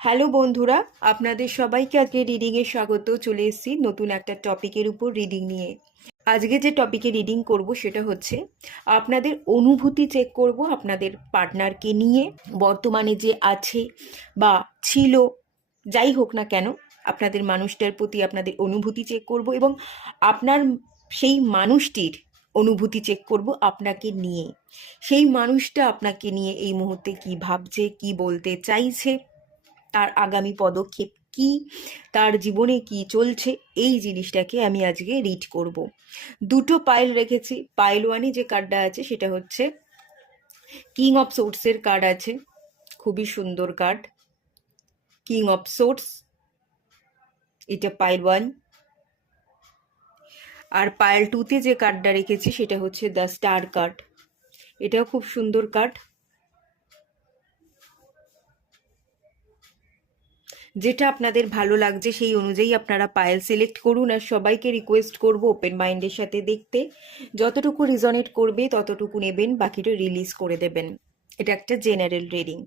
Hello বন্ধুরা, আপনাদের সবাইকে আজকে রিডিংয়ে স্বাগত। চলে এসেছি নতুন একটা টপিকের উপর রিডিং নিয়ে। আজকে যে টপিকে রিডিং করব সেটা হচ্ছে আপনাদের অনুভূতি চেক করব আপনাদের পার্টনারকে নিয়ে, বর্তমানে যে আছে বা ছিল, যাই হোক না কেন আপনাদের মানুষটার প্রতি আপনাদের অনুভূতি চেক করব এবং আপনার সেই মানুষটির অনুভূতি চেক করব আপনাকে নিয়ে। সেই মানুষটা আপনাকে নিয়ে এই মুহূর্তে কি ভাবছে, কি বলতে চাইছে, তার আগামী পদক্ষেপ কি, তার জীবনে কি চলছে, এই জিনিসটাকে আমি আজকে রিড করব। দুটো পাইল রেখেছি। পাইল ওয়ানে যে কার্ডটা আছে সেটা হচ্ছে কিং অফ সোর্টসের কার্ড আছে, খুবই সুন্দর কার্ড। কিং অফ সোর্টস, এটা পাইল ওয়ান। আর পাইল টুতে যে কার্ডটা রেখেছি সেটা হচ্ছে দ্য স্টার কার্ড, এটাও খুব সুন্দর কার্ড। যেটা আপনাদের ভালো লাগছে সেই অনুযায়ী আপনারা পায়েল সিলেক্ট করুন। আর সবাইকে রিকোয়েস্ট করব ওপেন মাইন্ডের সাথে দেখতে, যতটুকু রিজনেট করবে ততটুকু নেবেন, বাকিটা রিলিজ করে দেবেন। এটা একটা জেনারেল রিডিং।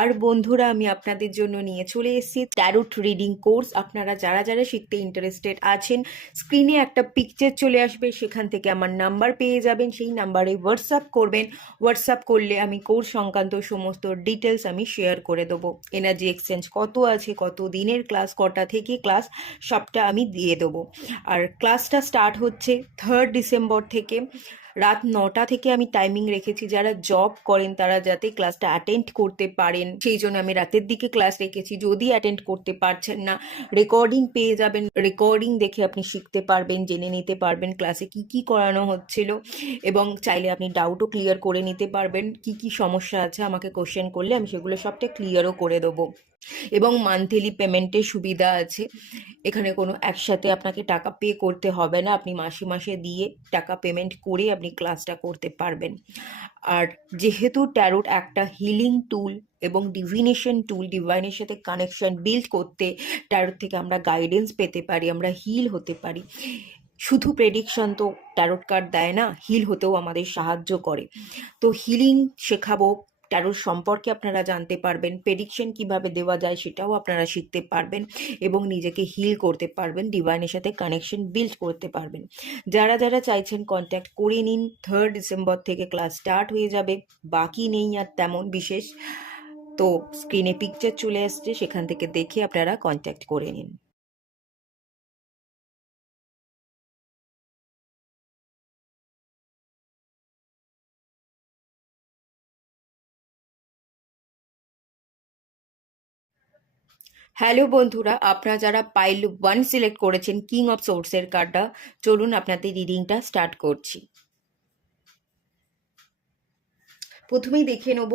আর বন্ধুরা, আমি আপনাদের জন্য নিয়ে চলে এসেছি ট্যারোট রিডিং কোর্স। আপনারা যারা যারা শিখতে ইন্টারেস্টেড আছেন, স্ক্রিনে একটা পিকচার চলে আসবে, সেখান থেকে আমার নাম্বার পেয়ে যাবেন। সেই নাম্বারে হোয়াটসঅ্যাপ করবেন। হোয়াটসঅ্যাপ করলে আমি কোর্স সংক্রান্ত সমস্ত ডিটেলস আমি শেয়ার করে দেবো। এনার্জি এক্সচেঞ্জ কত আছে, কত দিনের ক্লাস, কটা থেকে ক্লাস, সবটা আমি দিয়ে দেবো। আর ক্লাসটা স্টার্ট হচ্ছে 3 ডিসেম্বর থেকে। রাত 9টা থেকে আমি টাইমিং রেখেছি। যারা জব করেন তারা যাতে ক্লাসটা অ্যাটেন্ড করতে পারেন, সেই জন্য আমি রাতের দিকে ক্লাস রেখেছি। যদি অ্যাটেন্ড করতে পারছেন না, রেকর্ডিং পেয়ে যাবেন। রেকর্ডিং দেখে আপনি শিখতে পারবেন, জেনে নিতে পারবেন ক্লাসে কি কি করানো হচ্ছিল, এবং চাইলে আপনি ডাউটও ক্লিয়ার করে নিতে পারবেন। কি কি সমস্যা আছে আমাকে কোশ্চেন করলে আমি সেগুলো সবটা ক্লিয়ারও করে দেবো। এবং মান্থলি পেমেন্টের সুবিধা আছে। এখানে কোনো একসাথে আপনাকে টাকা পে করতে হবে না, আপনি মাসে মাসে দিয়ে টাকা পেমেন্ট করে আপনি ক্লাসটা করতে পারবেন। আর যেহেতু ট্যারোট একটা হিলিং টুল এবং ডিভিনেশন টুল, ডিভাইনের সাথে কানেকশন বিল্ড করতে ট্যারোট থেকে আমরা গাইডেন্স পেতে পারি, আমরা হিল হতে পারি। শুধু প্রেডিকশন তো ট্যারোট কার্ড দেয় না, হিল হতেও আমাদের সাহায্য করে। তো হিলিং শেখাবো, ট্যারোট সম্পর্কে আপনারা জানতে পারবেন, প্রেডিকশন কিভাবে দেওয়া যায় সেটাও আপনারা শিখতে পারবেন, এবং নিজেকে হিল করতে পারবেন, ডিভাইনের সাথে কানেকশন বিল্ড করতে পারবেন। যারা যারা চাইছেন কন্ট্যাক্ট করে নিন। 3 ডিসেম্বর থেকে ক্লাস স্টার্ট হয়ে যাবে, বাকি নেই আর তেমন বিশেষ। তো স্ক্রিনে পিকচার চলে আসছে, সেখান থেকে দেখে আপনারা কন্ট্যাক্ট করে নিন। হ্যালো বন্ধুরা, আপনারা যারা পাইল ওয়ান সিলেক্ট করেছেন কিং অফ সোর্সের কার্ডটা, চলুন আপনাদের রিডিংটা স্টার্ট করছি। প্রথমেই দেখে নেব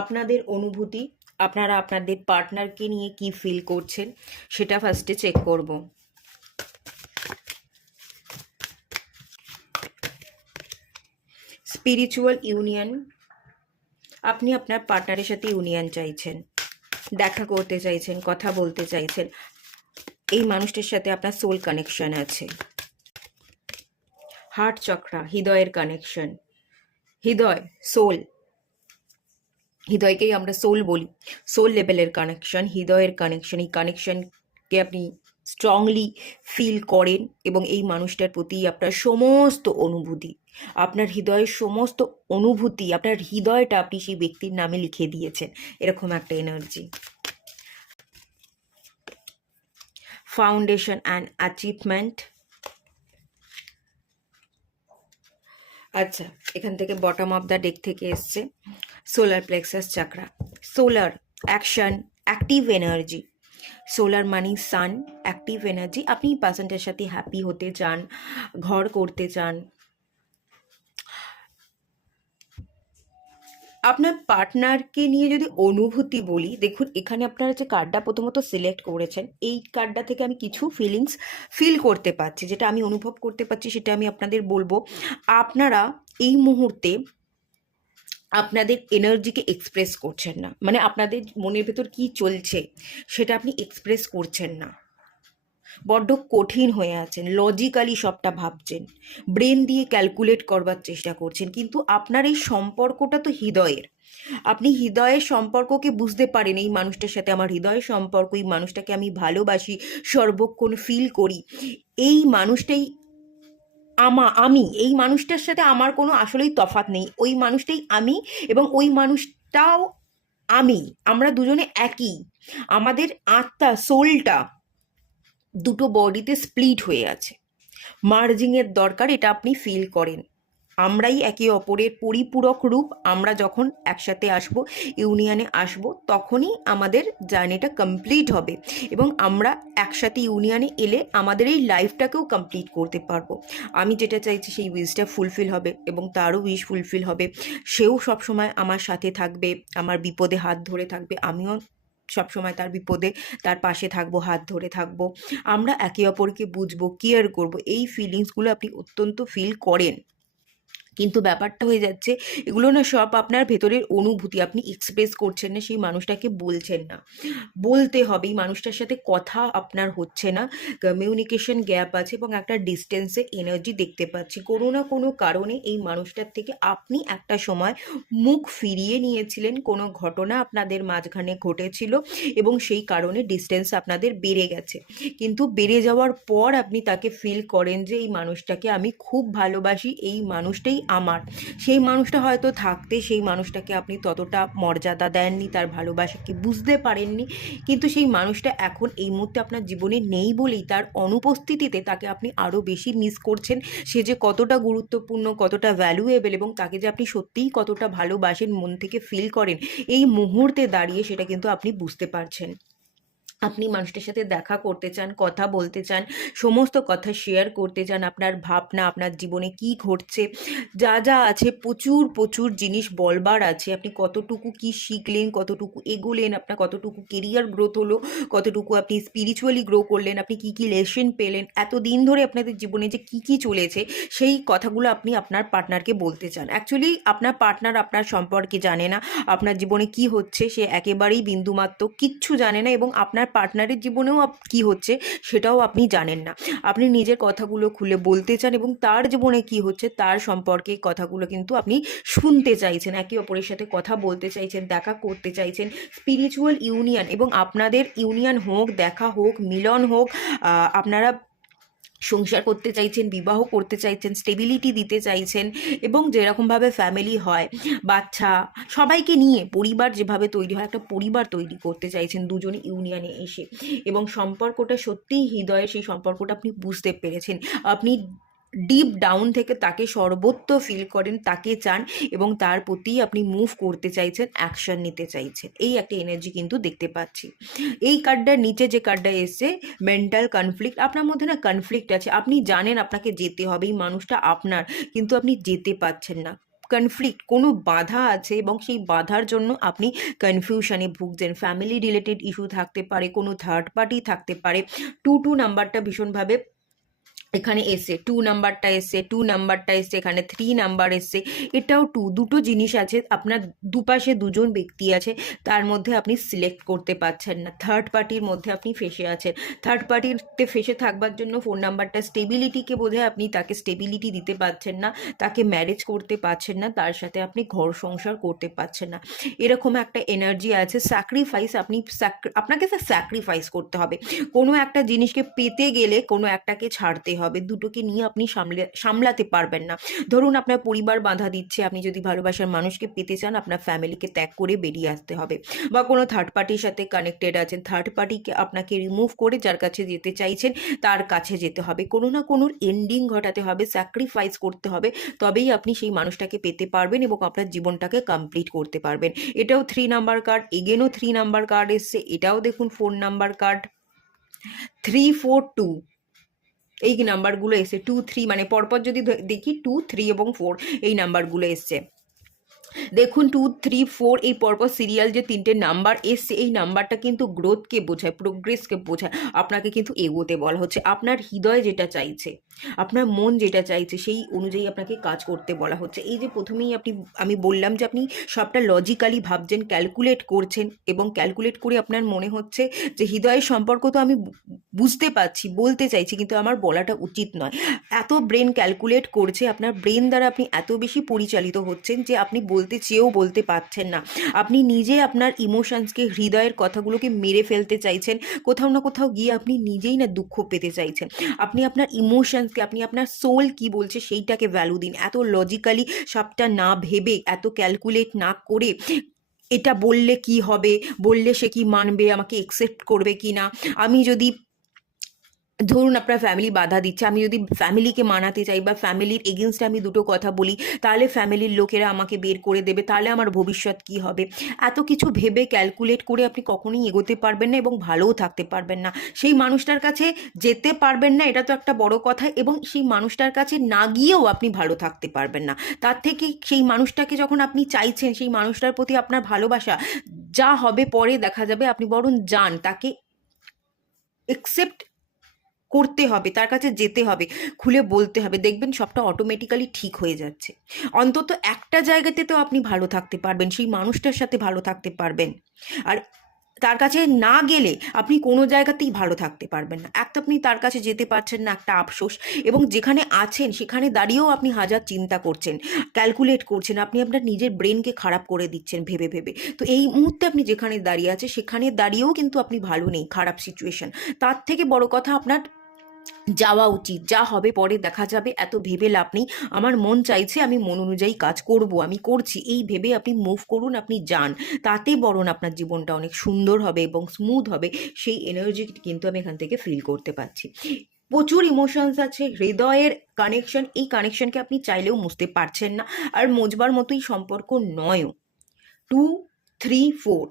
আপনাদের অনুভূতি, আপনারা আপনাদের পার্টনারকে নিয়ে কি ফিল করছেন সেটা ফার্স্টে চেক করব। স্পিরিচুয়াল ইউনিয়ন, আপনি আপনার পার্টনারের সাথে ইউনিয়ন চাইছেন, দেখা করতে চাইছেন, কথা বলতে চাইছেন। এই মানুষটার সাথে আপনার সোল কানেকশন আছে। হার্ট চক্রা, হৃদয়ের কানেকশন, হৃদয়, সোল, হৃদয়কেই আমরা সোল বলি। সোল লেভেলের কানেকশন, হৃদয়ের কানেকশন, এই কানেকশনকে আপনি স্ট্রংলি ফিল করেন, এবং এই মানুষটার প্রতি আপনার সমস্ত অনুভূতি, আপনার হৃদয়ের সমস্ত অনুভূতি, আপনার হৃদয়টা আপনি সেই ব্যক্তির নামে লিখে দিয়েছেন, এরকম একটা এনার্জি। Foundation and achievement. আচ্ছা, এখান থেকে বটম অফ দ্য ডেক থেকে এসছে solar plexus chakra, solar action, active energy. Solar মানি সান, অ্যাক্টিভ এনার্জি। আপনি পার্সনটার সাথে হ্যাপি হতে চান, ঘর করতে চান। আপনার পার্টনারকে নিয়ে যদি অনুভূতি বলি, দেখুন এখানে আপনারা যে কার্ডটা প্রথমত সিলেক্ট করেছেন, এই কার্ডটা থেকে আমি কিছু ফিলিংস ফিল করতে পারছি, যেটা আমি অনুভব করতে পারছি সেটা আমি আপনাদের বলবো। আপনারা এই মুহূর্তে আপনাদের এনার্জিকে এক্সপ্রেস করছেন না, মানে আপনাদের মনের ভেতর কি চলছে সেটা আপনি এক্সপ্রেস করছেন না। বড্ড কঠিন হয়ে আছেন, লজিক্যালি সবটা ভাবছেন, ব্রেন দিয়ে ক্যালকুলেট করবার চেষ্টা করছেন, কিন্তু আপনার এই সম্পর্কটা তো হৃদয়ের। আপনি হৃদয়ের সম্পর্ককে বুঝতে পারেন, এই মানুষটার সাথে আমার হৃদয়ের সম্পর্ক, এই মানুষটাকে আমি ভালোবাসি, সর্বক্ষণ ফিল করি, এই মানুষটাই আমি এই মানুষটার সাথে আমার কোনো আসলেই তফাৎ নেই, ওই মানুষটাই আমি এবং ওই মানুষটাও আমি, আমরা দুজনে একই। আমাদের আত্মা, সোলটা দুটো বডিতে স্প্লিট হয়ে আছে, মার্জিংয়ের দরকার, এটা আপনি ফিল করেন। আমরাই একে অপরের পরিপূরক রূপ। আমরা যখন একসাথে আসব, ইউনিয়নে আসব, তখনই আমাদের জার্নিটা কমপ্লিট হবে এবং আমরা একসাথে ইউনিয়নে এলে আমাদের এই লাইফটাকেও কমপ্লিট করতে পারবো। আমি যেটা চাইছি সেই উইশটা ফুলফিল হবে এবং তারও উইশ ফুলফিল হবে। সেও সবসময় আমার সাথে থাকবে, আমার বিপদে হাত ধরে থাকবে, আমিও সবসময় তার বিপদে তার পাশে থাকবো, হাত ধরে থাকবো। আমরা একে অপরকে বুঝবো, কেয়ার করব, এই ফিলিংসগুলো আপনি অত্যন্ত ফিল করেন। কিন্তু ব্যাপারটা হয়ে যাচ্ছে, এগুলো না সব আপনার ভেতরের অনুভূতি, আপনি এক্সপ্রেস করছেন না, সেই মানুষটাকে বলছেন না। বলতে হবে, এই মানুষটার সাথে কথা আপনার হচ্ছে না, কমিউনিকেশন গ্যাপ আছে এবং একটা ডিস্টেন্সের এনার্জি দেখতে পাচ্ছি। কোনো না কোনো কারণে এই মানুষটার থেকে আপনি একটা সময় মুখ ফিরিয়ে নিয়েছিলেন, কোনো ঘটনা আপনাদের মাঝখানে ঘটেছিল এবং সেই কারণে ডিস্টেন্স আপনাদের বেড়ে গেছে। কিন্তু বেড়ে যাওয়ার পর আপনি তাকে ফিল করেন যে এই মানুষটাকে আমি খুব ভালোবাসি, এই মানুষটাই আমার। সেই মানুষটা হয়তো থাকতে সেই মানুষটাকে আপনি ততটা মর্যাদা দেননি, তার ভালোবাসাকে বুঝতে পারেননি, কিন্তু সেই মানুষটা এখন এই মুহূর্তে আপনার জীবনে নেই বলেই তার অনুপস্থিতিতে তাকে আপনি আরও বেশি মিস করছেন। সে যে কতটা গুরুত্বপূর্ণ, কতটা ভ্যালুয়েবল এবং তাকে যে আপনি সত্যিই কতটা ভালোবাসেন, মন থেকে ফিল করেন, এই মুহূর্তে দাঁড়িয়ে সেটা কিন্তু আপনি বুঝতে পারছেন। আপনি মানুষটার সাথে দেখা করতে চান, কথা বলতে চান, সমস্ত কথা শেয়ার করতে চান, আপনার ভাবনা, আপনার জীবনে কি ঘটছে, যা যা আছে, প্রচুর প্রচুর জিনিস বলবার আছে। আপনি কতটুকু কি শিখলেন, কতটুকু এগোলেন, আপনার কতটুকু কেরিয়ার গ্রোথ হলো, কতটুকু আপনি স্পিরিচুয়ালি গ্রো করলেন, আপনি কি কি লেসন পেলেন, এতদিন ধরে আপনাদের জীবনে যে কি কি চলেছে, সেই কথাগুলো আপনি আপনার পার্টনারকে বলতে চান। অ্যাকচুয়ালি আপনার পার্টনার আপনার সম্পর্কে জানে না, আপনার জীবনে কি হচ্ছে সে একেবারেই বিন্দুমাত্র কিচ্ছু জানে না এবং আপনার পার্টনারের জীবনেও কি হচ্ছে সেটাও আপনি জানেন না। আপনি নিজের কথাগুলো খুলে বলতে চান এবং তার জীবনে কি হচ্ছে তার সম্পর্কে কথাগুলো কিন্তু আপনি শুনতে চাইছেন, একে অপরের সাথে কথা বলতে চাইছেন, দেখা করতে চাইছেন, স্পিরিচুয়াল ইউনিয়ন, এবং আপনাদের ইউনিয়ন হোক, দেখা হোক, মিলন হোক, আপনারা সংসার করতে চাইছেন, বিবাহ করতে চাইছেন, স্টেবিলিটি দিতে চাইছেন এবং যেরকমভাবে ফ্যামিলি হয়, বাচ্চা, সবাইকে নিয়ে পরিবার যেভাবে তৈরি হয়, একটা পরিবার তৈরি করতে চাইছেন দুজনে ইউনিয়নে এসে, এবং সম্পর্কটা সত্যিই হৃদয়ের, সেই সম্পর্কটা আপনি বুঝতে পেরেছেন। আপনি ডিপ ডাউন থেকে তাকে সর্বত্র ফিল করেন, তাকে চান এবং তার প্রতি আপনি মুভ করতে চাইছেন, অ্যাকশন নিতে চাইছেন। এই একটা এনার্জি কিন্তু দেখতে পাচ্ছি। এই কার্ডটার নিচে যে কার্ডটা এসছে, মেন্টাল কনফ্লিক্ট, আপনার মধ্যে না কনফ্লিক্ট আছে, আপনি জানেন আপনাকে যেতে হবে, এই মানুষটা আপনার, কিন্তু আপনি যেতে পারছেন না। কনফ্লিক্ট, কোনো বাধা আছে এবং সেই বাধার জন্য আপনি কনফিউশনে ভুগছেন। ফ্যামিলি রিলেটেড ইস্যু থাকতে পারে, কোনো থার্ড পার্টি থাকতে পারে। 2 নাম্বারটা ভীষণভাবে এখানে এসছে, 2 নাম্বারটা এসছে, 2 নাম্বারটা এসছে, এখানে 3 নাম্বার এসছে, এটাও 2, দুটো জিনিস আছে। আপনার দুপাশে দুজন ব্যক্তি আছে, তার মধ্যে আপনি সিলেক্ট করতে পারছেন না, থার্ড পার্টির মধ্যে আপনি ফেসে আছেন। থার্ড পার্টিতে ফেসে থাকবার জন্য 4 নাম্বারটা স্টেবিলিটিকে বোঝায়, আপনি তাকে স্টেবিলিটি দিতে পারছেন না, তাকে ম্যারেজ করতে পারছেন না, তার সাথে আপনি ঘর সংসার করতে পারছেন না, এরকম একটা এনার্জি আছে। স্যাক্রিফাইস, আপনাকে স্যাক্রিফাইস করতে হবে, কোনো একটা জিনিসকে পেতে গেলে কোনো একটাকে ছাড়তে হবে, দুটোকে নিয়ে আপনি সামলাতে পারবেন না। ধরুন আপনার পরিবার বাধা দিচ্ছে, আপনি যদি ভালোবাসার মানুষকে পেতে চান, আপনার ফ্যামিলিকে ত্যাগ করে বেরিয়ে আসতে হবে, বা কোনো থার্ড পার্টির সাথে কানেক্টেড আছেন, থার্ড পার্টিকে আপনাকে রিমুভ করে যার কাছে যেতে চাইছেন তার কাছে যেতে হবে, কোনো না কোনো এন্ডিং ঘটাতে হবে, স্যাক্রিফাইস করতে হবে, তবেই আপনি সেই মানুষটাকে পেতে পারবেন এবং আপনার জীবনটাকে কমপ্লিট করতে পারবেন। এটাও 3 নাম্বার কার্ড, এগেনও 3 নাম্বার কার্ড এসছে, এটাও দেখুন 4 নাম্বার কার্ড, 3 4 2, এই নাম্বারগুলো এসে 2 3, মানে পরপর যদি দেখি 2 3 এবং 4 এই নাম্বারগুলো এসছে। দেখুন 2 3 4 এই পরপর সিরিয়াল যে 3টে নাম্বার এসছে, এই নাম্বারটা কিন্তু গ্রোথকে বোঝায়, প্রোগ্রেসকে বোঝায়, আপনাকে কিন্তু এগোতে বলা হচ্ছে। আপনার হৃদয় যেটা চাইছে, আপনার মন যেটা চাইছে সেই অনুযায়ী আপনাকে কাজ করতে বলা হচ্ছে। এই যে প্রথমেই আমি বললাম যে আপনি সবটা লজিক্যালি ভাবছেন, ক্যালকুলেট করছেন এবং ক্যালকুলেট করে আপনার মনে হচ্ছে যে হৃদয়ের সম্পর্ক তো আমি বুঝতে পারছি, বলতে চাইছি, কিন্তু আমার বলাটা উচিত নয়। এত ব্রেন ক্যালকুলেট করছে, আপনার ব্রেন দ্বারা আপনি এত বেশি পরিচালিত হচ্ছেন যে আপনি বলতে চেয়েও বলতে পারছেন না। আপনি নিজে আপনার ইমোশনসকে, হৃদয়ের কথাগুলোকে মেরে ফেলতে চাইছেন। কোথাও না কোথাও গিয়ে আপনি নিজেই না দুঃখ পেতে চাইছেন। আপনি আপনার ইমোশনসকে, আপনি আপনার সোল কি বলছে সেইটাকে ভ্যালু দিন। এত লজিক্যালি সবটা না ভেবে, এত ক্যালকুলেট না করে, এটা বললে কি হবে, বললে সে কি মানবে, আমাকে একসেপ্ট করবে কি না, আমি যদি, ধরুন আপনার ফ্যামিলি বাধা দিচ্ছে, আমি যদি ফ্যামিলিকে মানাতে চাই বা ফ্যামিলির এগেনস্টে আমি দুটো কথা বলি, তাহলে ফ্যামিলির লোকেরা আমাকে বের করে দেবে, তাহলে আমার ভবিষ্যৎ কি হবে। এত কিছু ভেবে ক্যালকুলেট করে আপনি কখনোই এগোতে পারবেন না এবং ভালোও থাকতে পারবেন না। সেই মানুষটার কাছে যেতে পারবেন না, এটা তো একটা বড় কথা, এবং সেই মানুষটার কাছে না গিয়েও আপনি ভালো থাকতে পারবেন না। তার থেকে সেই মানুষটাকে যখন আপনি চাইছেন, সেই মানুষটার প্রতি আপনার ভালোবাসা, যা হবে পরে দেখা যাবে, আপনি বরং যান, তাকে একসেপ্ট করতে হবে, তার কাছে যেতে হবে, খুলে বলতে হবে, দেখবেন সবটা অটোমেটিক্যালি ঠিক হয়ে যাচ্ছে। অন্তত একটা জায়গাতে তো আপনি ভালো থাকতে পারবেন, সেই মানুষটার সাথে ভালো থাকতে পারবেন। আর তার কাছে না গেলে আপনি কোনো জায়গাতেই ভালো থাকতে পারবেন না। এক তো আপনি তার কাছে যেতে পারছেন না, একটা আফসোস, এবং যেখানে আছেন সেখানে দাঁড়িয়েও আপনি হাজার চিন্তা করছেন, ক্যালকুলেট করছেন, আপনি আপনার নিজের ব্রেনকে খারাপ করে দিচ্ছেন ভেবে ভেবে। তো এই মুহূর্তে আপনি যেখানে দাঁড়িয়ে আছে সেখানে দাঁড়িয়েও কিন্তু আপনি ভালো নেই, খারাপ সিচুয়েশন। তার থেকে বড় কথা, আপনার যাওয়া উচিত, যা হবে পরে দেখা যাবে, এত ভেবে লাভ নেই। আমার মন চাইছে, আমি মন অনুযায়ী কাজ করব, আমি করছি, এই ভেবে আপনি মুভ করুন, আপনি যান। তাতে বরং আপনার জীবনটা অনেক সুন্দর হবে এবং স্মুথ হবে। সেই এনার্জি কিন্তু আমি এখান থেকে ফিল করতে পারছি। প্রচুর ইমোশনস আছে, হৃদয়ের কানেকশন, এই কানেকশনকে আপনি চাইলেও মুছতে পারছেন না, আর মোজবার মতোই সম্পর্ক নয়ও। 2, 3, 4,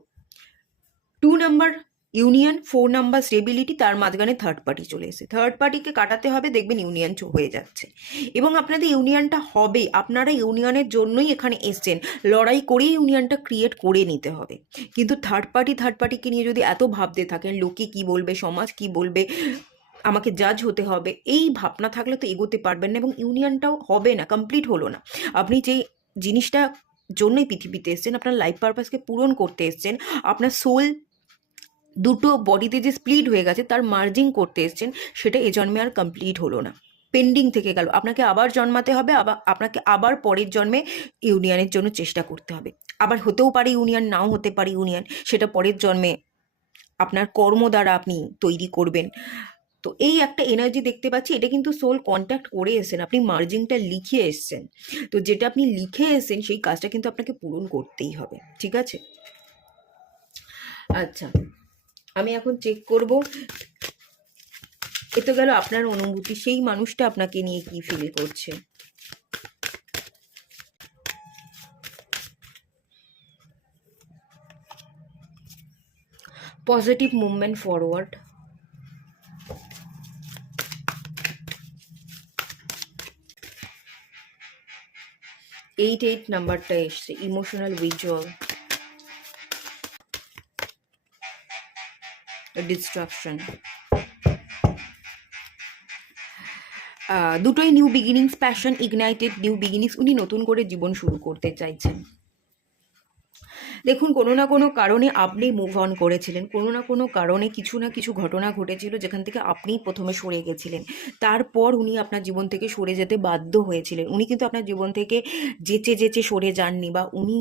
2 নাম্বার ইউনিয়ন, 4 নাম্বার স্টেবিলিটি, তার মাঝখানে থার্ড পার্টি চলে এসেছে। থার্ড পার্টিকে কাটাতে হবে, দেখবেন ইউনিয়ন হয়ে যাচ্ছে, এবং আপনাদের ইউনিয়নটা হবে। আপনারা ইউনিয়নের জন্যই এখানে এসছেন, লড়াই করেই ইউনিয়নটা ক্রিয়েট করে নিতে হবে। কিন্তু থার্ড পার্টিকে নিয়ে যদি এত ভাবতে থাকেন, লোকে কি বলবে, সমাজ কি বলবে, আমাকে জাজ হতে হবে, এই ভাবনা থাকলে তো এগোতে পারবেন না, এবং ইউনিয়নটাও হবে না, কমপ্লিট হলো না। আপনি যে জিনিসটা জন্যই পৃথিবীতে এসছেন, আপনার লাইফ পারপাসকে পূরণ করতে এসছেন, আপনার সোল দুটো বডিতে যে স্প্লিট হয়ে গেছে তার মার্জিং করতে এসছেন, সেটা এ জন্মে আর কমপ্লিট হলো না, পেন্ডিং থেকে গেল। আপনাকে আবার জন্মাতে হবে, আপনাকে আবার পরের জন্মে ইউনিয়নের জন্য চেষ্টা করতে হবে। আবার হতেও পারে ইউনিয়ন, নাও হতে পারে ইউনিয়ন, সেটা পরের জন্মে আপনার কর্ম দ্বারা আপনি তৈরি করবেন। তো এই একটা এনার্জি দেখতে পাচ্ছি, এটা কিন্তু সোল কন্ট্যাক্ট করে এসেছেন, আপনি মার্জিংটা লিখে এসেছেন। তো যেটা আপনি লিখে এসেছেন সেই কাজটা কিন্তু আপনাকে পূরণ করতেই হবে, ঠিক আছে? আচ্ছা, আমি এখন চেক করব। এ তো গেল আপনার অনুভূতি, সেই মানুষটা আপনাকে নিয়ে কি ফিল করছে। পজিটিভ মুভমেন্ট ফরওয়ার্ড, এইট নাম্বারটা এসছে, ইমোশনাল উইথড্রল, ডিস্ট্রাকশন। দুটোই new beginnings, passion ignited new beginnings. উনি নতুন করে জীবন শুরু করতে চাইছেন। দেখুন, কোনো না কোনো কারণে আপনি মুভ অন করেছিলেন, কোনো না কোনো কারণে কিছু না কিছু ঘটনা ঘটেছিল যেখান থেকে আপনিই প্রথমে সরে গেছিলেন। তারপর উনি আপনার জীবন থেকে সরে যেতে বাধ্য হয়েছিলেন। উনি কিন্তু আপনার জীবন থেকে যেচে যেচে সরে যাননি, বা উনি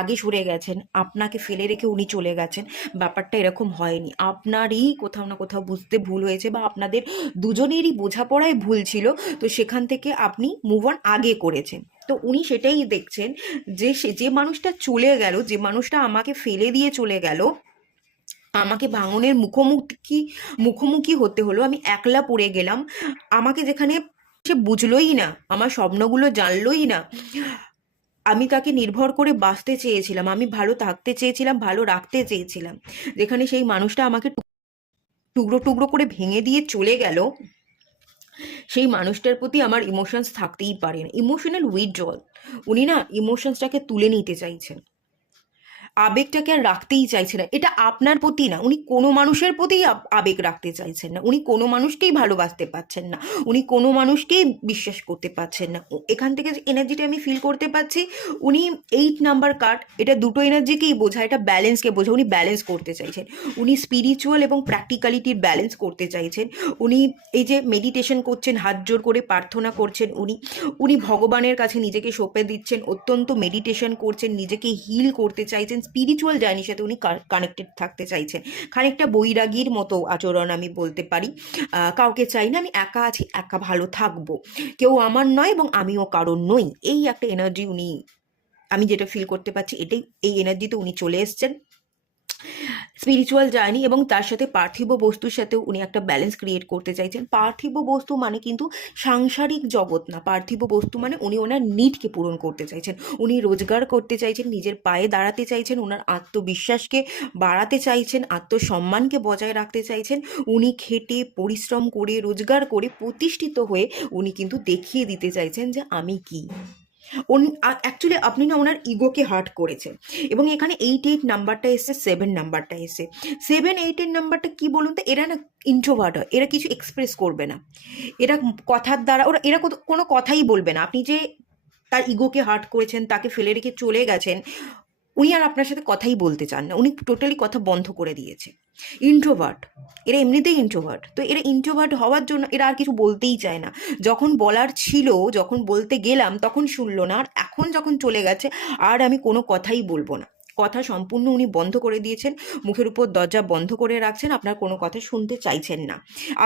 আগে সরে গেছেন, আপনাকে ফেলে রেখে উনি চলে গেছেন, ব্যাপারটা এরকম হয়নি। আপনারই কোথাও না কোথাও বুঝতে ভুল হয়েছে, বা আপনাদের দুজনেরই বোঝাপড়ায় ভুল ছিল। তো সেখান থেকে আপনি মুভ অন আগে করেছেন। তো উনি সেটাই দেখছেন, যে যে মানুষটা চলে গেল, যে মানুষটা আমাকে ফেলে দিয়ে চলে গেল, আমাকে ভাঙনের মুখোমুখি হতে হলো, আমি একলা পড়ে গেলাম, আমাকে যেখানে সে বুঝলোই না, আমার স্বপ্নগুলো জানলোই না, আমি তাকে নির্ভর করে বাঁচতে চেয়েছিলাম, আমি ভালো থাকতে চেয়েছিলাম, ভালো রাখতে চেয়েছিলাম, যেখানে সেই মানুষটা আমাকে টুকরো টুকরো করে ভেঙে দিয়ে চলে গেল, সেই মানুষটার প্রতি আমার ইমোশনস থাকতেই পারে না। ইমোশনাল উইথড্রল, উনি না ইমোশনসটাকে তুলে নিতে চাইছেন। আবেগটাকে আর রাখতেই চাইছে না। এটা আপনার প্রতি না, উনি কোনো মানুষের প্রতি আবেগ রাখতে চাইছেন না, উনি কোনো মানুষকেই ভালোবাসতে পারছেন না, উনি কোনো মানুষকেই বিশ্বাস করতে পারছেন না। এখান থেকে যে এনার্জিটা আমি ফিল করতে পারছি, উনি 8 নাম্বার কার্ড, এটা দুটো এনার্জিকেই বোঝায়, এটা ব্যালেন্সকে বোঝায়। উনি ব্যালেন্স করতে চাইছেন, উনি স্পিরিচুয়াল এবং প্র্যাকটিক্যালিটির ব্যালেন্স করতে চাইছেন। উনি এই যে মেডিটেশন করছেন, হাত জোর করে প্রার্থনা করছেন, উনি উনি ভগবানের কাছে নিজেকে সঁপে দিচ্ছেন, অত্যন্ত মেডিটেশন করছেন, নিজেকে হিল করতে চাইছেন, স্পিরিচুয়াল জার্নির সাথে উনি কানেক্টেড থাকতে চাইছেন। খানিকটা বৈরাগীর মতো আচরণ আমি বলতে পারি। কাউকে চাই না, আমি একা আছি, একা ভালো থাকবো, কেউ আমার নয় এবং আমিও কারণ নই, এই একটা এনার্জি উনি, আমি যেটা ফিল করতে পারছি এটাই, এই এনার্জিতে উনি চলে এসছেন। স্পিরিচুয়াল জার্নি এবং তার সাথে পার্থিব বস্তুর সাথেও উনি একটা ব্যালেন্স ক্রিয়েট করতে চাইছেন। পার্থিব বস্তু মানে কিন্তু সাংসারিক জগৎ না, পার্থিব বস্তু মানে উনি ওনার নিডকে পূরণ করতে চাইছেন, উনি রোজগার করতে চাইছেন, নিজের পায়ে দাঁড়াতে চাইছেন, ওনার আত্মবিশ্বাসকে বাড়াতে চাইছেন, আত্মসম্মানকে বজায় রাখতে চাইছেন। উনি খেটে পরিশ্রম করে রোজগার করে প্রতিষ্ঠিত হয়ে উনি কিন্তু দেখিয়ে দিতে চাইছেন যে আমি কি। অ্যাকচুয়ালি আপনি না ওনার ইগোকে হার্ট করেছেন। এবং এখানে 8 নাম্বারটা এসছে, 7 নাম্বারটা এসছে। 7, 8 নাম্বারটা কি বলুন তো, এরা না ইন্ট্রোভার্ট হয়, এরা কিছু এক্সপ্রেস করবে না, এরা কথার দ্বারা এরা কোনো কথাই বলবে না। আপনি যে তার ইগোকে হার্ট করেছেন, তাকে ফেলে রেখে চলে গেছেন, উনি আর আপনার সাথে কথাই বলতে চান না, উনি টোটালি কথা বন্ধ করে দিয়েছে। ইন্ট্রোভার্ট, এরা এমনিতেই ইন্ট্রোভার্ট, তো এরা ইন্ট্রোভার্ট হওয়ার জন্য এরা আর কিছু বলতেই চায় না। যখন বলার ছিল, যখন বলতে গেলাম তখন শুনলো না, আর এখন যখন চলে গেছে আর আমি কোনো কথাই বলবো না, কথা সম্পূর্ণ উনি বন্ধ করে দিয়েছেন, মুখের উপর দরজা বন্ধ করে রাখছেন, আপনার কোনো কথা শুনতে চাইছেন না,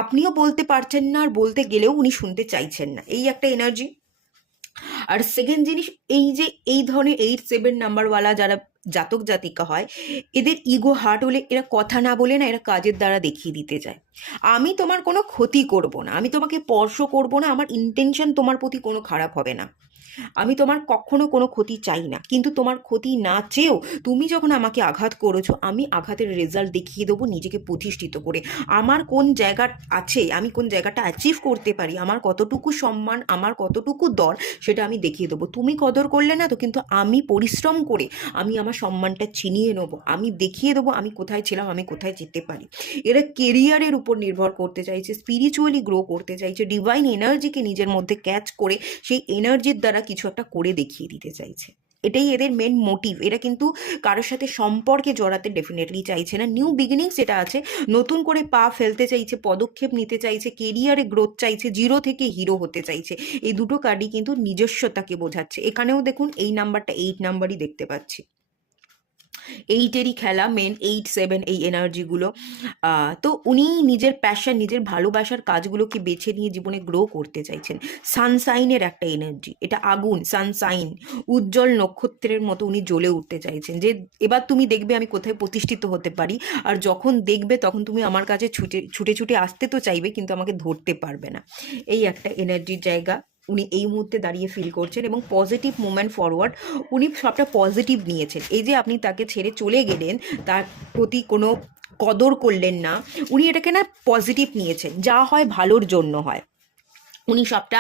আপনিও বলতে পারছেন না, আর বলতে গেলেও উনি শুনতে চাইছেন না, এই একটা এনার্জি। আর সেকেন্ড জিনিস, এই যে এই ধরনের 8, 7 নাম্বারওয়ালা যারা জাতক জাতিকা হয়, এদের ইগো হার্ট হলে এরা কথা না বলে না, এরা কাজের দ্বারা দেখিয়ে দিতে চায়। আমি তোমার কোনো ক্ষতি করব না, আমি তোমাকে স্পর্শ করব না, আমার ইন্টেনশন তোমার প্রতি কোনো খারাপ হবে না, আমি তোমার কখনো কোনো ক্ষতি চাই না, কিন্তু তোমার ক্ষতি না চেয়েও তুমি যখন আমাকে আঘাত করেছো, আমি আঘাতের রেজাল্ট দেখিয়ে দেবো নিজেকে প্রতিষ্ঠিত করে, আমার কোন জায়গা আছে, আমি কোন জায়গাটা অ্যাচিভ করতে পারি, আমার কতটুকু সম্মান, আমার কতটুকু দর, সেটা আমি দেখিয়ে দেবো। তুমি কদর করলে না তো, কিন্তু আমি পরিশ্রম করে আমি আমার সম্মানটা ছিনিয়ে নেবো, আমি দেখিয়ে দেবো আমি কোথায় ছিলাম, আমি কোথায় যেতে পারি। এরা কেরিয়ারের উপর নির্ভর করতে চাইছে, স্পিরিচুয়ালি গ্রো করতে চাইছে, ডিভাইন এনার্জিকে নিজের মধ্যে ক্যাচ করে সেই এনার্জির দ্বারা কিছু একটা করে দেখিয়ে দিতে চাইছে। এটাই এদের মেন মোটিভ। এরা কিন্তু কারোর সাথে সম্পর্কে জড়াতে ডেফিনেটলি চাইছে না। নিউ বিগিনিংস যেটা আছে, নতুন করে পা ফেলতে চাইছে, পদক্ষেপ নিতে চাইছে, কেরিয়ারে গ্রোথ চাইছে, জিরো থেকে হিরো হতে চাইছে। এই দুটো কার্ডই কিন্তু নিজস্বতাকে বোঝাচ্ছে। এখানেও দেখুন এই নাম্বারটা 8 নাম্বারই দেখতে পাচ্ছি, 8-এরই খেলা, মেন 8, 7 এই এনার্জিগুলো। তো উনি নিজের প্যাশন, নিজের ভালোবাসার কাজগুলোকে বেছে নিয়ে জীবনে গ্রো করতে চাইছেন। সানসাইনের একটা এনার্জি, এটা আগুন, সানসাইন, উজ্জ্বল নক্ষত্রের মতো উনি জ্বলে উঠতে চাইছেন, যে এবার তুমি দেখবে আমি কোথায় প্রতিষ্ঠিত হতে পারি, আর যখন দেখবে তখন তুমি আমার কাছে ছুটে ছুটে ছুটে আসতে তো চাইবে, কিন্তু আমাকে ধরতে পারবে না। এই একটা এনার্জির জায়গা উনি এই মুহূর্তে দাঁড়িয়ে ফিল করছেন। এবং পজিটিভ মুভমেন্ট ফরওয়ার্ড, উনি সবটা পজিটিভ নিয়েছেন। এই যে আপনি তাকে ছেড়ে চলে গেলেন, তার প্রতি কোনো কদর করলেন না, উনি এটাকে না পজিটিভ নিয়েছেন, যা হয় ভালোর জন্য হয়। উনি সবটা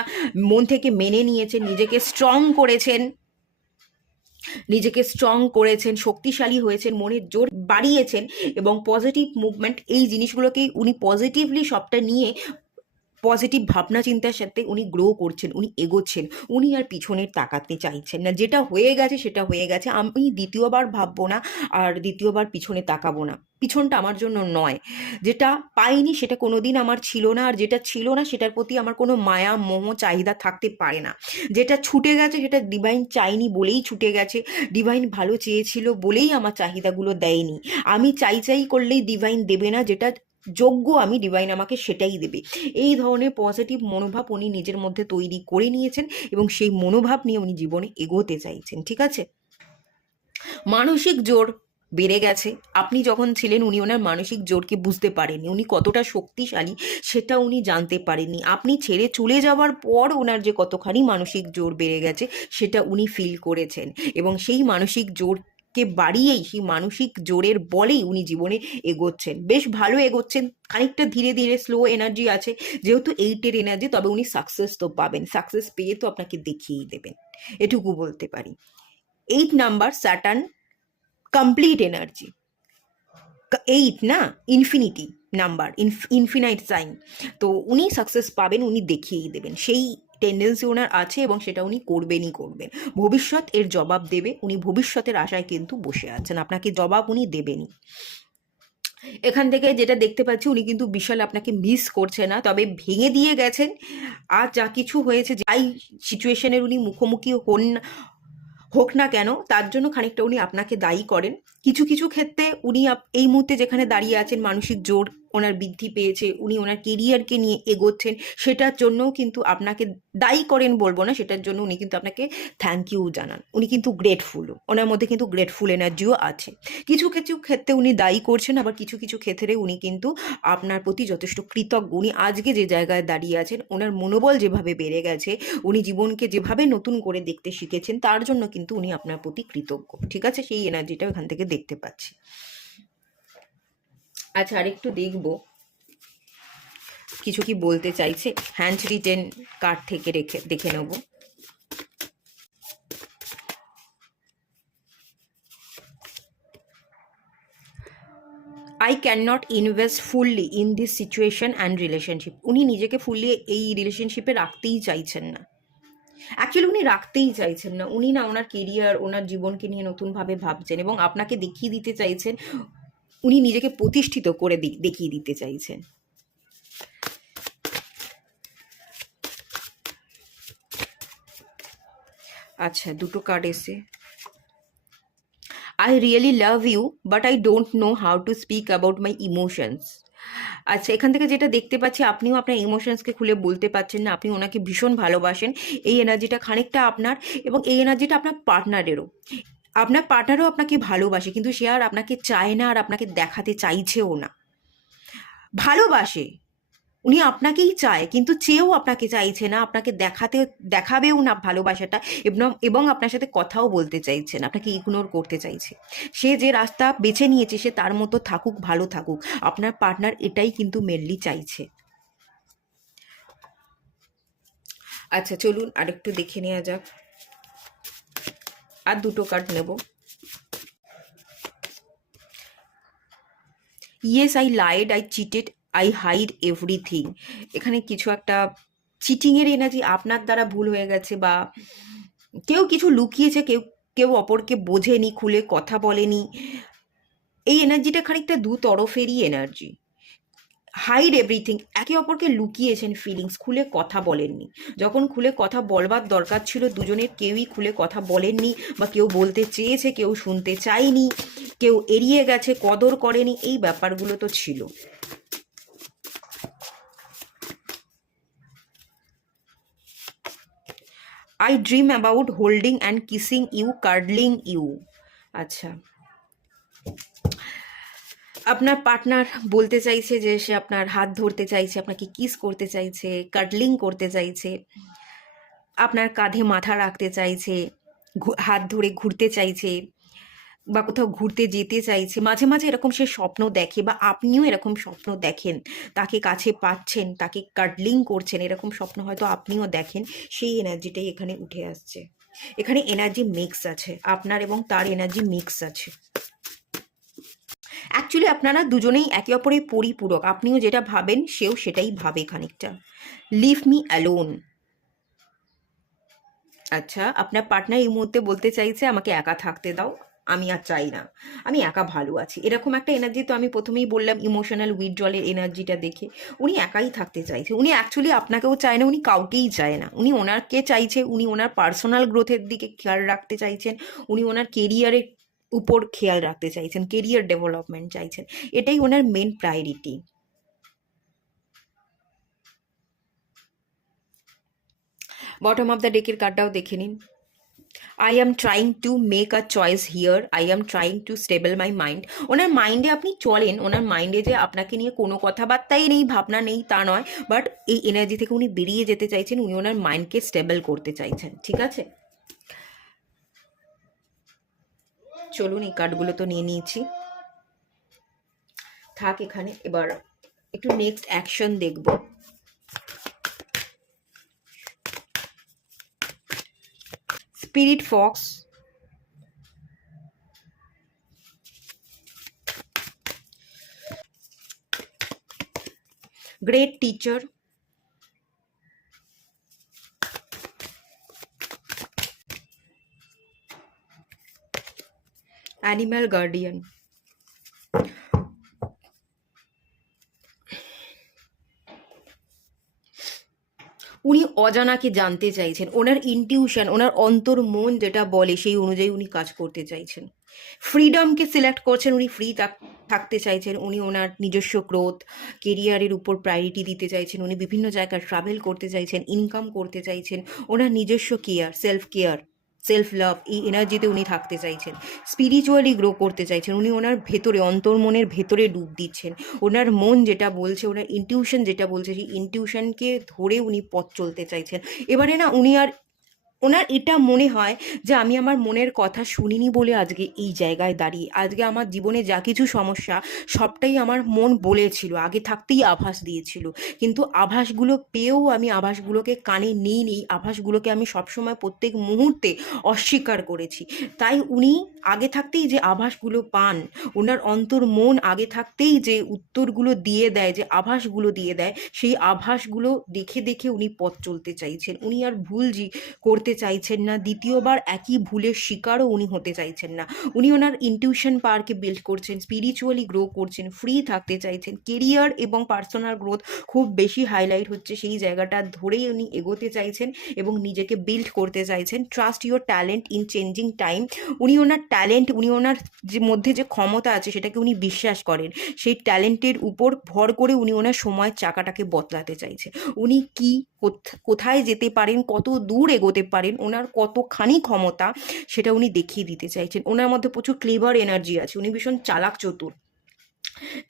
মন থেকে মেনে নিয়েছেন, নিজেকে স্ট্রং করেছেন, নিজেকে স্ট্রং করেছেন, শক্তিশালী হয়েছেন, মনের জোর বাড়িয়েছেন, এবং পজিটিভ মুভমেন্ট এই জিনিসগুলোকেই উনি পজিটিভলি সবটা নিয়ে পজিটিভ ভাবনা চিন্তার সাথে উনি গ্রো করছেন, উনি এগোচ্ছেন, উনি আর পিছনের তাকাতে চাইছেন না। যেটা হয়ে গেছে সেটা হয়ে গেছে, আমি দ্বিতীয়বার ভাববো না, আর দ্বিতীয়বার পিছনে তাকাবো না, পিছনটা আমার জন্য নয়। যেটা পাইনি সেটা কোনোদিন আমার ছিল না, আর যেটা ছিল না সেটার প্রতি আমার কোনো মায়া মোহ চাহিদা থাকতে পারে না। যেটা ছুটে গেছে সেটা ডিভাইন চাইনি বলেই ছুটে গেছে, ডিভাইন ভালো চেয়েছিল বলেই আমার চাহিদাগুলো দেয়নি। আমি চাই চাই করলেই ডিভাইন দেবে না, যেটা যোগ্য আমি, ডিভাইন আমাকে সেটাই দেবে। এই ধরনের পজিটিভ মনোভাব উনি নিজের মধ্যে তৈরি করে নিয়েছেন, এবং সেই মনোভাব নিয়ে উনি জীবনে এগোতে চাইছেন। ঠিক আছে, মানসিক জোর বেড়ে গেছে। আপনি যখন ছিলেন, উনি ওনার মানসিক জোরকে বুঝতে পারেননি, উনি কতটা শক্তিশালী সেটা উনি জানতে পারেননি। আপনি ছেড়ে চলে যাওয়ার পর ওনার যে কতখানি মানসিক জোর বেড়ে গেছে সেটা উনি ফিল করেছেন, এবং সেই মানসিক জোরকে বাড়িয়েই, সেই মানসিক জোরের বলেই উনি জীবনে এগোচ্ছেন, বেশ ভালো এগোচ্ছেন। খানিকটা ধীরে ধীরে স্লো এনার্জি আছে, যেহেতু 8-এর এনার্জি, তবে উনি সাকসেস তো পাবেন, সাকসেস পেয়ে তো আপনাকে দেখিয়েই দেবেন, এটুকু বলতে পারি। 8 নাম্বার স্যাটার্ন কমপ্লিট এনার্জি, 8 না, ইনফিনিটি নাম্বার, ইনফিনাইট সাইন। তো উনি সাকসেস পাবেন, উনি দেখিয়েই দেবেন, সেই টেন্ডেন্সি ওনার আছে এবং সেটা উনি করবেনই করবেন। ভবিষ্যৎ এর জবাব দেবে, উনি ভবিষ্যতের আশায় কিন্তু বসে আছেন, আপনাকে জবাব উনি দেবেনই। এখান থেকে যেটা দেখতে পাচ্ছি, উনি কিন্তু বিশাল আপনাকে মিস করছে না, তবে ভেঙে দিয়ে গেছেন। আর যা কিছু হয়েছে, যাই সিচুয়েশনের উনি মুখোমুখি হোক না কেন, তার জন্য খানিকটা উনি আপনাকে দায়ী করেন। কিছু কিছু ক্ষেত্রে উনি এই মুহূর্তে যেখানে দাঁড়িয়ে আছেন, মানসিক জোর ওনার বৃদ্ধি পেয়েছে, উনি ওনার কেরিয়ারকে নিয়ে এগোচ্ছেন, সেটার জন্যও কিন্তু আপনাকে দায়ী করেন বলবো না, সেটার জন্য উনি কিন্তু আপনাকে থ্যাংক ইউ জানান, উনি কিন্তু গ্রেটফুলও, ওনার মধ্যে কিন্তু গ্রেটফুল এনার্জিও আছে। কিছু কিছু ক্ষেত্রে উনি দায়ী করছেন, আবার কিছু কিছু ক্ষেত্রে উনি কিন্তু আপনার প্রতি যথেষ্ট কৃতজ্ঞ। উনি আজকে যে জায়গায় দাঁড়িয়ে আছেন, ওনার মনোবল যেভাবে বেড়ে গেছে, উনি জীবনকে যেভাবে নতুন করে দেখতে শিখেছেন, তার জন্য কিন্তু উনি আপনার প্রতি কৃতজ্ঞ। ঠিক আছে, সেই এনার্জিটা এখান থেকে দেখতে পাচ্ছি। আচ্ছা, আরেকটু দেখবো কিছু কি বলতে চাইছে, হ্যান্ড রিটেন কার্ড থেকে দেখে নেব। I can not invest fully in this situation and relationship. উনি নিজেকে ফুললি এই রিলেশনশিপে রাখতেই চাইছেন না, অ্যাকচুয়ালি উনি রাখতেই চাইছেন না, উনি না ওনার কেরিয়ার, ওনার জীবনকে নিয়ে নতুনভাবে ভাবছেন এবং আপনাকে দেখিয়ে দিতে চাইছেন, উনি নিজেকে প্রতিষ্ঠিত করে দেখিয়ে দিতে চাইছেন। আচ্ছা, দুটো কার্ড এসে, I really love you but I don't know how to speak about my emotions. আচ্ছা, এখান থেকে যেটা দেখতে পাচ্ছি, আপনিও আপনার ইমোশনসকে খুলে বলতে পারছেন না, আপনি ওনাকে ভীষণ ভালোবাসেন, এই এনার্জিটা খানিকটা আপনার, এবং এই এনার্জিটা আপনার পার্টনারেরও। আপনার পার্টনারও আপনাকে ভালোবাসে, কিন্তু সে আর আপনাকে চায় না, আর আপনাকে দেখাতে চাইছেও না। ভালোবাসে, উনি আপনাকেই চায়, কিন্তু চেয়েও আপনাকে চাইছে না, আপনাকে দেখাবেও না ভালোবাসাটা, এবং আপনার সাথে কথাও বলতে চাইছে না, আপনাকে ইগনোর করতে চাইছে। সে যে রাস্তা বেছে নিয়েছে, সে তার মতো থাকুক, ভালো থাকুক, আপনার পার্টনার এটাই কিন্তু মেনলি চাইছে। আচ্ছা, চলুন আরেকটু দেখে নেওয়া যাক, আর দুটো কার্ড নেব। Yes, I lied, I cheated, I hide everything. এখানে কিছু একটা চিটিংয়ের এনার্জি, আপনার দ্বারা ভুল হয়ে গেছে, বা কেউ কিছু লুকিয়েছে, কেউ কেউ অপরকে বোঝেনি, খুলে কথা বলেনি। এই এনার্জিটা খানিকটা দু তরফেরই এনার্জি। হাইড এভরিথিং, একে অপরকে লুকিয়েছেন ফিলিংস, খুলে কথা বলেননি। যখন খুলে কথা বলবার দরকার ছিল, দুজনের কেউই খুলে কথা বলেননি, বা কেউ বলতে চেয়েছে, কেউ শুনতে চায়নি, কেউ এড়িয়ে গেছে, কদর করেনি, এই ব্যাপারগুলো তো ছিল। I dream about holding and kissing you, cuddling you. আচ্ছা, আপনার পার্টনার বলতে চাইছে যে সে আপনার হাত ধরতে চাইছে, আপনাকে কিস করতে চাইছে, কার্ডলিং করতে চাইছে, আপনার কাঁধে মাথা রাখতে চাইছে, হাত ধরে ঘুরতে চাইছে, বা কোথাও ঘুরতে যেতে চাইছে। মাঝে মাঝে এরকম সে স্বপ্ন দেখে, বা আপনিও এরকম স্বপ্ন দেখেন, তাকে কাছে পাচ্ছেন, তাকে কার্ডলিং করছেন, এরকম স্বপ্ন হয়তো আপনিও দেখেন। সেই এনার্জিটাই এখানে উঠে আসছে। এখানে এনার্জি মিক্স আছে, আপনার এবং তার এনার্জি মিক্স আছে। অ্যাকচুয়ালি আপনারা দুজনেই একে অপরের পরিপূরক, আপনিও যেটা ভাবেন সেও সেটাই ভাবে খানিকটা। Leave me alone. আচ্ছা, আপনার পার্টনার এই মুহূর্তে বলতে চাইছে আমাকে একা থাকতে দাও, আমি আর চাই না, আমি একা ভালো আছি, এরকম একটা এনার্জি। তো আমি প্রথমেই বললাম ইমোশনাল উইথড্রলের এনার্জিটা দেখে উনি একাই থাকতে চাইছে। উনি অ্যাকচুয়ালি আপনাকেও চায় না, উনি কাউকেই চায় না, উনি ওনারকে চাইছে, উনি ওনার পার্সোনাল গ্রোথের দিকে খেয়াল রাখতে চাইছেন, উনি ওনার কেরিয়ারের উপর খেয়াল রাখতে চাইছেন, কেরিয়ার ডেভেলপমেন্ট চাইছেন, এটাই ওনার main priority. Bottom of the ডেকের কার্ডটাও দেখে নিন। I am trying to make a choice here, I am trying to stable my mind. ওনার মাইন্ডে আপনি চলেন, ওনার মাইন্ডে যে আপনাকে নিয়ে কোনো কথাবার্তাই নেই, ভাবনা নেই, তা নয়, বাট এই এনার্জি থেকে উনি বেরিয়ে যেতে চাইছেন, উনি ওনার মাইন্ডকে স্টেবল করতে চাইছেন। ঠিক আছে, চলুন এই কার্ডগুলো তো নিয়ে নিয়েছি, থাক এখানে। এবার একটু নেক্সট অ্যাকশন দেখব। Spirit Fox, great teacher, animal guardian. উনি অজানাকে জানতে চাইছেন, ওনার ইনটিউশন, ওনার অন্তর মন যেটা বলে সেই অনুযায়ী উনি কাজ করতে চাইছেন। ফ্রিডমকে সিলেক্ট করছেন, উনি ফ্রি থাকতে চাইছেন, উনি ওনার নিজস্ব গ্রোথ, কেরিয়ারের উপর প্রায়োরিটি দিতে চাইছেন, উনি বিভিন্ন জায়গায় ট্রাভেল করতে চাইছেন, ইনকাম করতে চাইছেন, ওনার নিজস্ব কেয়ার, সেলফ লাভ, এই এনার্জিতে উনি থাকতে চাইছেন, স্পিরিচুয়ালি গ্রো করতে চাইছেন, উনি ওনার ভেতরে, অন্তর্মনের ভেতরে ডুব দিচ্ছেন, ওনার মন যেটা বলছে, ওনার ইনটিউশন যেটা বলছে সেই ইনটিউশনকে ধরে উনি পথ চলতে চাইছেন। এবারে না উনি আর, ওনার এটা মনে হয় যে আমি আমার মনের কথা শুনিনি বলে আজকে এই জায়গায় দাঁড়িয়ে, আজকে আমার জীবনে যা কিছু সমস্যা সবটাই আমার মন বলেছিল, আগে থাকতেই আভাস দিয়েছিল, কিন্তু আভাসগুলো পেয়েও আমি আভাসগুলোকে কানে নিইনি, আভাসগুলোকে আমি সবসময় প্রত্যেক মুহূর্তে অস্বীকার করেছি। তাই উনি আগে থাকতেই যে আভাসগুলো পান, ওনার অন্তর মন আগে থাকতেই যে উত্তরগুলো দিয়ে দেয়, যে আভাসগুলো দিয়ে দেয়, সেই আভাসগুলো দেখে দেখে উনি পথ চলতে চাইছেন। উনি আর ভুল করতে চাইছেন না, দ্বিতীয়বার একই ভুলের শিকারও উনি হতে চাইছেন না। উনি ওনার ইনটিউশন পাওয়ারকে বিল্ড করছেন, স্পিরিচুয়ালি গ্রো করছেন, ফ্রি থাকতে চাইছেন, কেরিয়ার এবং পার্সোনাল গ্রোথ খুব বেশি হাইলাইট হচ্ছে, সেই জায়গাটা ধরেই উনি এগোতে চাইছেন এবং নিজেকে বিল্ড করতে চাইছেন। Trust your talent in changing time. উনি ওনার ট্যালেন্ট, উনি ওনার যে মধ্যে যে ক্ষমতা আছে সেটাকে উনি বিশ্বাস করেন, সেই ট্যালেন্টের উপর ভর করে উনি ওনার সময়ের চাকাটাকে বদলাতে চাইছে। উনি কি, কোথায় যেতে পারেন, কত দূর এগোতে পারেন, ওনার কতখানি ক্ষমতা সেটা উনি দেখিয়ে দিতে চাইছেন। ওনার মধ্যে প্রচুর ক্লেভার এনার্জি আছে, উনি ভীষণ চালাক চতুর,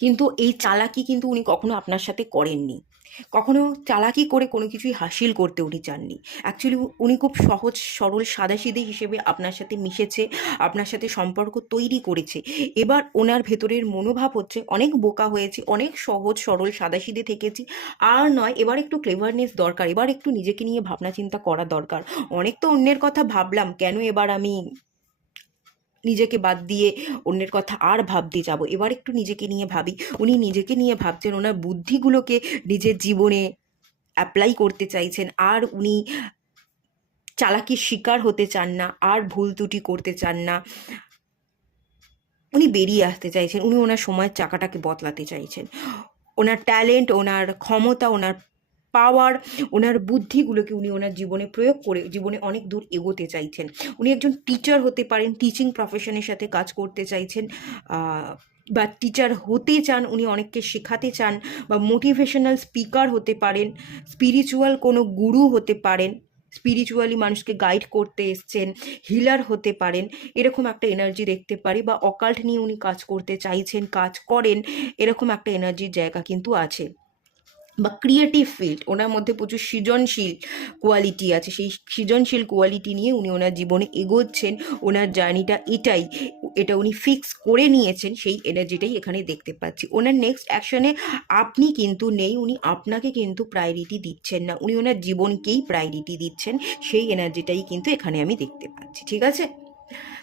কিন্তু এই চালাকি কিন্তু উনি কখনো আপনার সাথে করেননি, কখনো চালাকি করে কোনো কিছুই হাসিল করতে উনি চাননি। অ্যাকচুয়ালি উনি খুব সহজ সরল সাদাসিধে হিসেবে আপনার সাথে মিশেছে, আপনার সাথে সম্পর্ক তৈরি করেছে। এবার ওনার ভেতরের মনোভাব হচ্ছে অনেক বোকা হয়েছি, অনেক সহজ সরল সাদাসিধে থেকেছি, আর নয়, এবার একটু ক্লেভারনেস দরকার, এবার একটু নিজেকে নিয়ে ভাবনা চিন্তা করা দরকার। অনেক তো অন্যের কথা ভাবলাম, কেন এবার আমি নিজেকে বাদ দিয়ে অন্যের কথা আর ভাবতে যাব, এবার একটু নিজেকে নিয়ে ভাবি। উনি নিজেকে নিয়ে ভাবছেন, ওনার বুদ্ধিগুলোকে নিজের জীবনে অ্যাপ্লাই করতে চাইছেন, আর উনি চালাকির শিকার হতে চান না, আর ভুল ত্রুটি করতে চান না, উনি বেরিয়ে আসতে চাইছেন, উনি ওনার সময়ের চাকাটাকে বদলাতে চাইছেন। ওনার ট্যালেন্ট, ওনার ক্ষমতা, ওনার পাওয়ার, ওনার বুদ্ধিগুলোকে উনি ওনার জীবনে প্রয়োগ করে জীবনে অনেক দূর এগোতে চাইছেন। উনি একজন টিচার হতে পারেন, টিচিং প্রফেশনের সাথে কাজ করতে চাইছেন, বা টিচার হতে চান, উনি অনেককে শেখাতে চান, বা মোটিভেশনাল স্পিকার হতে পারেন, স্পিরিচুয়াল কোনো গুরু হতে পারেন, স্পিরিচুয়ালি মানুষকে গাইড করতে এসছেন, হিলার হতে পারেন, এরকম একটা এনার্জি দেখতে পারি, বা অকাল্ট নিয়ে উনি কাজ করতে চাইছেন, কাজ করেন, এরকম একটা এনার্জির জায়গা কিন্তু আছে। বা ক্রিয়েটিভ ফিল্ড, ওনার মধ্যে প্রচুর সৃজনশীল কোয়ালিটি আছে, সেই সৃজনশীল কোয়ালিটি নিয়ে উনি ওনার জীবনে এগোচ্ছেন, ওনার জার্নিটা এটাই, এটা উনি ফিক্স করে নিয়েছেন, সেই এনার্জিটাই এখানে দেখতে পাচ্ছি। ওনার নেক্সট অ্যাকশনে আপনি কিন্তু নেই, উনি আপনাকে কিন্তু প্রায়োরিটি দিচ্ছেন না, উনি ওনার জীবনকেই প্রায়োরিটি দিচ্ছেন, সেই এনার্জিটাই কিন্তু এখানে আমি দেখতে পাচ্ছি। ঠিক আছে,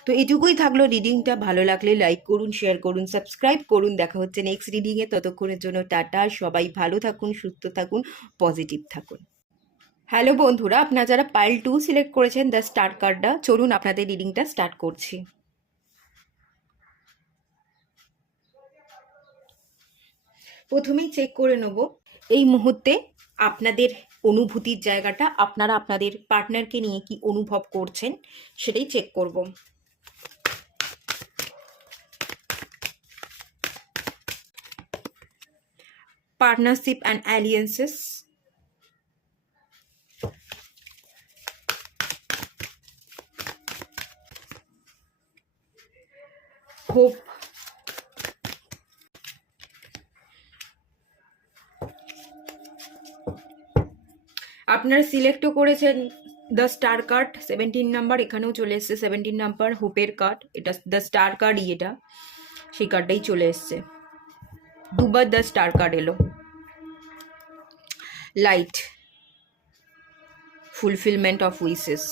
তো এটুকুই থাকলো রিডিংটা। ভালো লাগলে লাইক করুন, শেয়ার করুন, সাবস্ক্রাইব করুন। দেখা হচ্ছে নেক্সট রিডিংয়ে, ততক্ষণের জন্য টাটা, সবাই ভালো থাকুন, সুস্থ থাকুন, পজিটিভ থাকুন। হ্যালো বন্ধুরা, আপনারা যারা পাইল 2 সিলেক্ট করেছেন দ্য স্টার কার্ডটা, চলুন আপনাদের রিডিংটা স্টার্ট করছি। প্রথমেই চেক করে নেব এই মুহূর্তে আপনাদের অনুভূতির জায়গাটা, আপনারা আপনাদের পার্টনারকে নিয়ে কি অনুভব করছেন সেটাই চেক করব। Partnership and alliances, hope, আপনারা সিলেক্টও করেছেন দ্য স্টার কার্ড 17 নাম্বার, এখানেও চলে এসছে 17 নাম্বার, হোপের কার্ড, এটা দ্য স্টার কার্ডই, এটা সেই কার্ডটাই চলে এসছে, দুবার দ্য স্টার কার্ড এলো। লাইট, ফুলফিলমেন্ট অফ উইসেস,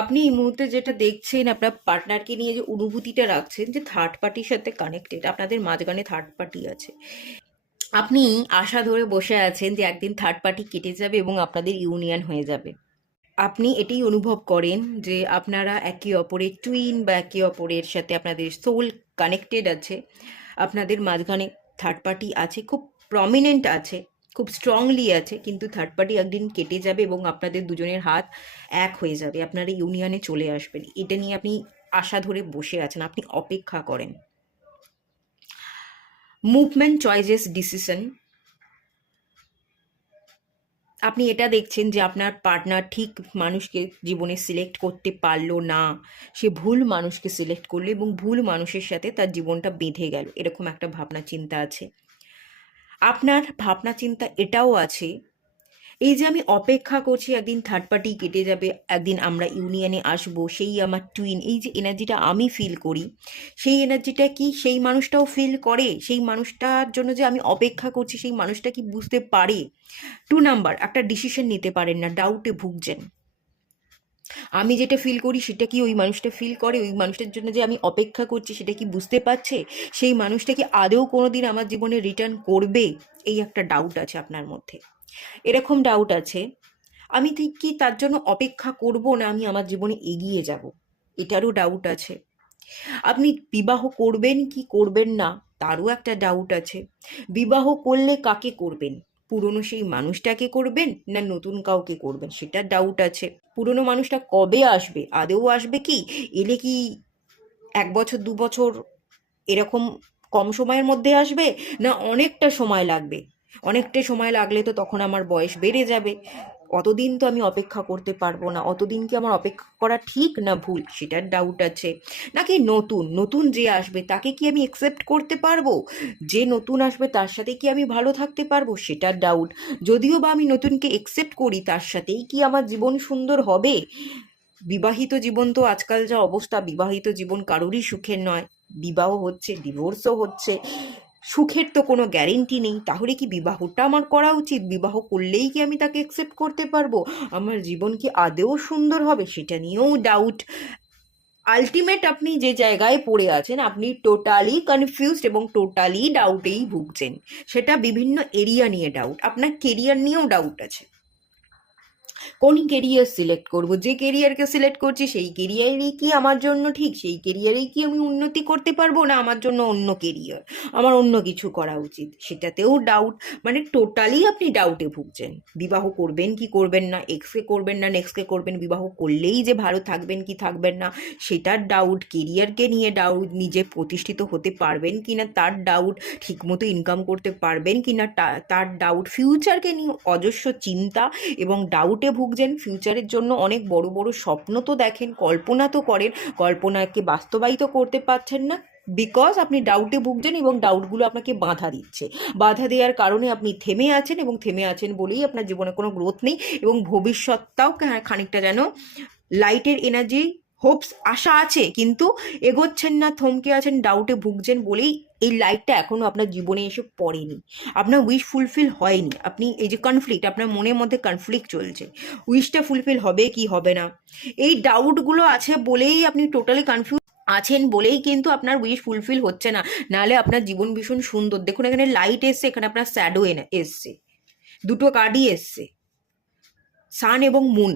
আপনি এই মুহূর্তে যেটা দেখছেন, আপনার পার্টনারকে নিয়ে যে অনুভূতিটা রাখছেন, যে থার্ড পার্টির সাথে কানেক্টেড, আপনাদের মাঝখানে থার্ড পার্টি আছে। আপনি আশা ধরে বসে আছেন যে একদিন থার্ড পার্টি কেটে যাবে এবং আপনাদের ইউনিয়ন হয়ে যাবে। আপনি এটাই অনুভব করেন যে আপনারা একে অপরের টুইন, বা একে অপরের সাথে আপনাদের সোল কানেক্টেড আছে। আপনাদের মাঝখানে থার্ড পার্টি আছে, খুব প্রমিনেন্ট আছে, খুব স্ট্রংলি আছে, কিন্তু থার্ড পার্টি একদিন কেটে যাবে এবং আপনাদের দুজনের হাত এক হয়ে যাবে, আপনারা ইউনিয়নে চলে আসবেন। এটা নিয়ে আপনি আশা ধরে বসে আছেন, আপনি অপেক্ষা করেন। Movement, choices, decision. আপনি এটা দেখছেন যে আপনার পার্টনার ঠিক মানুষকে জীবনে সিলেক্ট করতে পারলো না, সে ভুল মানুষকে সিলেক্ট করলো এবং ভুল মানুষের সাথে তার জীবনটা বেঁধে গেল, এরকম একটা ভাবনা চিন্তা আছে। আপনার ভাবনা চিন্তা এটাও আছে, এই যে আমি অপেক্ষা করছি একদিন থার্ড পার্টি কেটে যাবে, একদিন আমরা ইউনিয়নে আসবো, সেই আমার টুইন, এই যে এনার্জিটা আমি ফিল করি, সেই এনার্জিটা কি সেই মানুষটাও ফিল করে? সেই মানুষটার জন্য যে আমি অপেক্ষা করছি, সেই মানুষটা কি বুঝতে পারে? 2 নাম্বার, একটা ডিসিশন নিতে পারেন না, ডাউটে ভুগছেন। আমি যেটা ফিল করি সেটা কি ওই মানুষটা ফিল করে? ওই মানুষটার জন্য যে আমি অপেক্ষা করছি সেটা কি বুঝতে পারছে? সেই মানুষটা কি আদৌ কোনোদিন আমার জীবনে রিটার্ন করবে? এই একটা ডাউট আছে আপনার মধ্যে, এরকম ডাউট আছে। আমি ঠিক কি তার জন্য অপেক্ষা করব, না আমি আমার জীবনে এগিয়ে যাব, এটারও ডাউট আছে। আপনি বিবাহ করবেন কি করবেন না, তারও একটা ডাউট আছে। বিবাহ করলে কাকে করবেন? পুরনো সেই মানুষটাকে করবেন না নতুন কাউকে করবেন, সেটার ডাউট আছে। পুরনো মানুষটা কবে আসবে, আদৌ আসবে কি? এলে কি 1 বছর 2 বছর এরকম কম সময়ের মধ্যে আসবে, না অনেকটা সময় লাগবে? অনেকটা সময় লাগলে তো তখন আমার বয়স বেড়ে যাবে, অতদিন তো আমি অপেক্ষা করতে পারবো না। অতদিন কি আমার অপেক্ষা করা ঠিক না ভুল, সেটার ডাউট আছে। নাকি নতুন নতুন যে আসবে তাকে কি আমি একসেপ্ট করতে পারবো? যে নতুন আসবে তার সাথে কি আমি ভালো থাকতে পারবো, সেটার ডাউট। যদিও বা আমি নতুনকে একসেপ্ট করি, তার সাথেই কি আমার জীবন সুন্দর হবে? বিবাহিত জীবন তো আজকাল যা অবস্থা, বিবাহিত জীবন কারোরই সুখের নয়। বিবাহ হচ্ছে, ডিভোর্সও হচ্ছে, সুখের তো কোনো গ্যারেন্টি নেই। তাহলে কি বিবাহটা আমার করা উচিত? বিবাহ করলেই কি আমি তাকে অ্যাকসেপ্ট করতে পারবো? আমার জীবন কি আদৌ সুন্দর হবে, সেটা নিয়েও ডাউট। আলটিমেট আপনি যে জায়গায় পড়ে আছেন, আপনি টোটালি কনফিউজড এবং টোটালি ডাউটেই ভুগছেন। সেটা বিভিন্ন এরিয়া নিয়ে ডাউট, আপনার কেরিয়ার নিয়েও ডাউট আছে। কোন কেরিয়ার সিলেক্ট করব? যে কেরিয়ারকে সিলেক্ট করছি সেই কেরিয়ারই কি আমার জন্য ঠিক? সেই কেরিয়ারেই কি আমি উন্নতি করতে পারবো, না আমার জন্য অন্য কেরিয়ার, আমার অন্য কিছু করা উচিত, সেটাতেও ডাউট। মানে টোটালি আপনি ডাউটে ভুগছেন। বিবাহ করবেন কি করবেন না, এক্সকে করবেন না নেক্সটকে করবেন, বিবাহ করলেই যে ভালো থাকবেন কি থাকবেন না সেটার ডাউট, কেরিয়ারকে নিয়ে ডাউট, নিজে প্রতিষ্ঠিত হতে পারবেন কি না তার ডাউট, ঠিকমতো ইনকাম করতে পারবেন কি না তার ডাউট, ফিউচারকে নিয়ে অজস্র চিন্তা এবং ডাউটে ভুগছেন। ফিউচারের জন্য অনেক বড় বড় স্বপ্ন তো দেখেন, কল্পনা তো করেন, কল্পনাকে বাস্তবায়িত করতে পারছেন না, বিকজ আপনি ডাউটে ভুগছেন এবং ডাউটগুলো আপনাকে বাধা দিচ্ছে। বাধা দেওয়ার কারণে আপনি থেমে আছেন, এবং থেমে আছেন বলেই আপনার জীবনে কোনো গ্রোথ নেই, এবং ভবিষ্যৎটাও খানিকটা যেন লাইটের এনার্জি, হোপস, আশা আছে কিন্তু এগোচ্ছেন না, থমকে আছেন, ডাউটে ভুগছেন বলেই এই লাইটটা এখনো আপনার জীবনে এসে পড়েনি, আপনার উইশ ফুলফিল হয়নি। আপনি এই যে কনফ্লিক্ট, আপনার মনের মধ্যে কনফ্লিক্ট চলছে, উইশটা ফুলফিল হবে কি হবে না, এই ডাউটগুলো আছে বলেই আপনি টোটালি কনফিউজ আছেন বলেই কিন্তু আপনার উইশ ফুলফিল হচ্ছে না। নাহলে আপনার জীবন ভীষণ সুন্দর। দেখুন এখানে লাইট এসছে, এখানে আপনার শ্যাডো এসছে, দুটো কার্ডই এসছে, সান এবং মুন।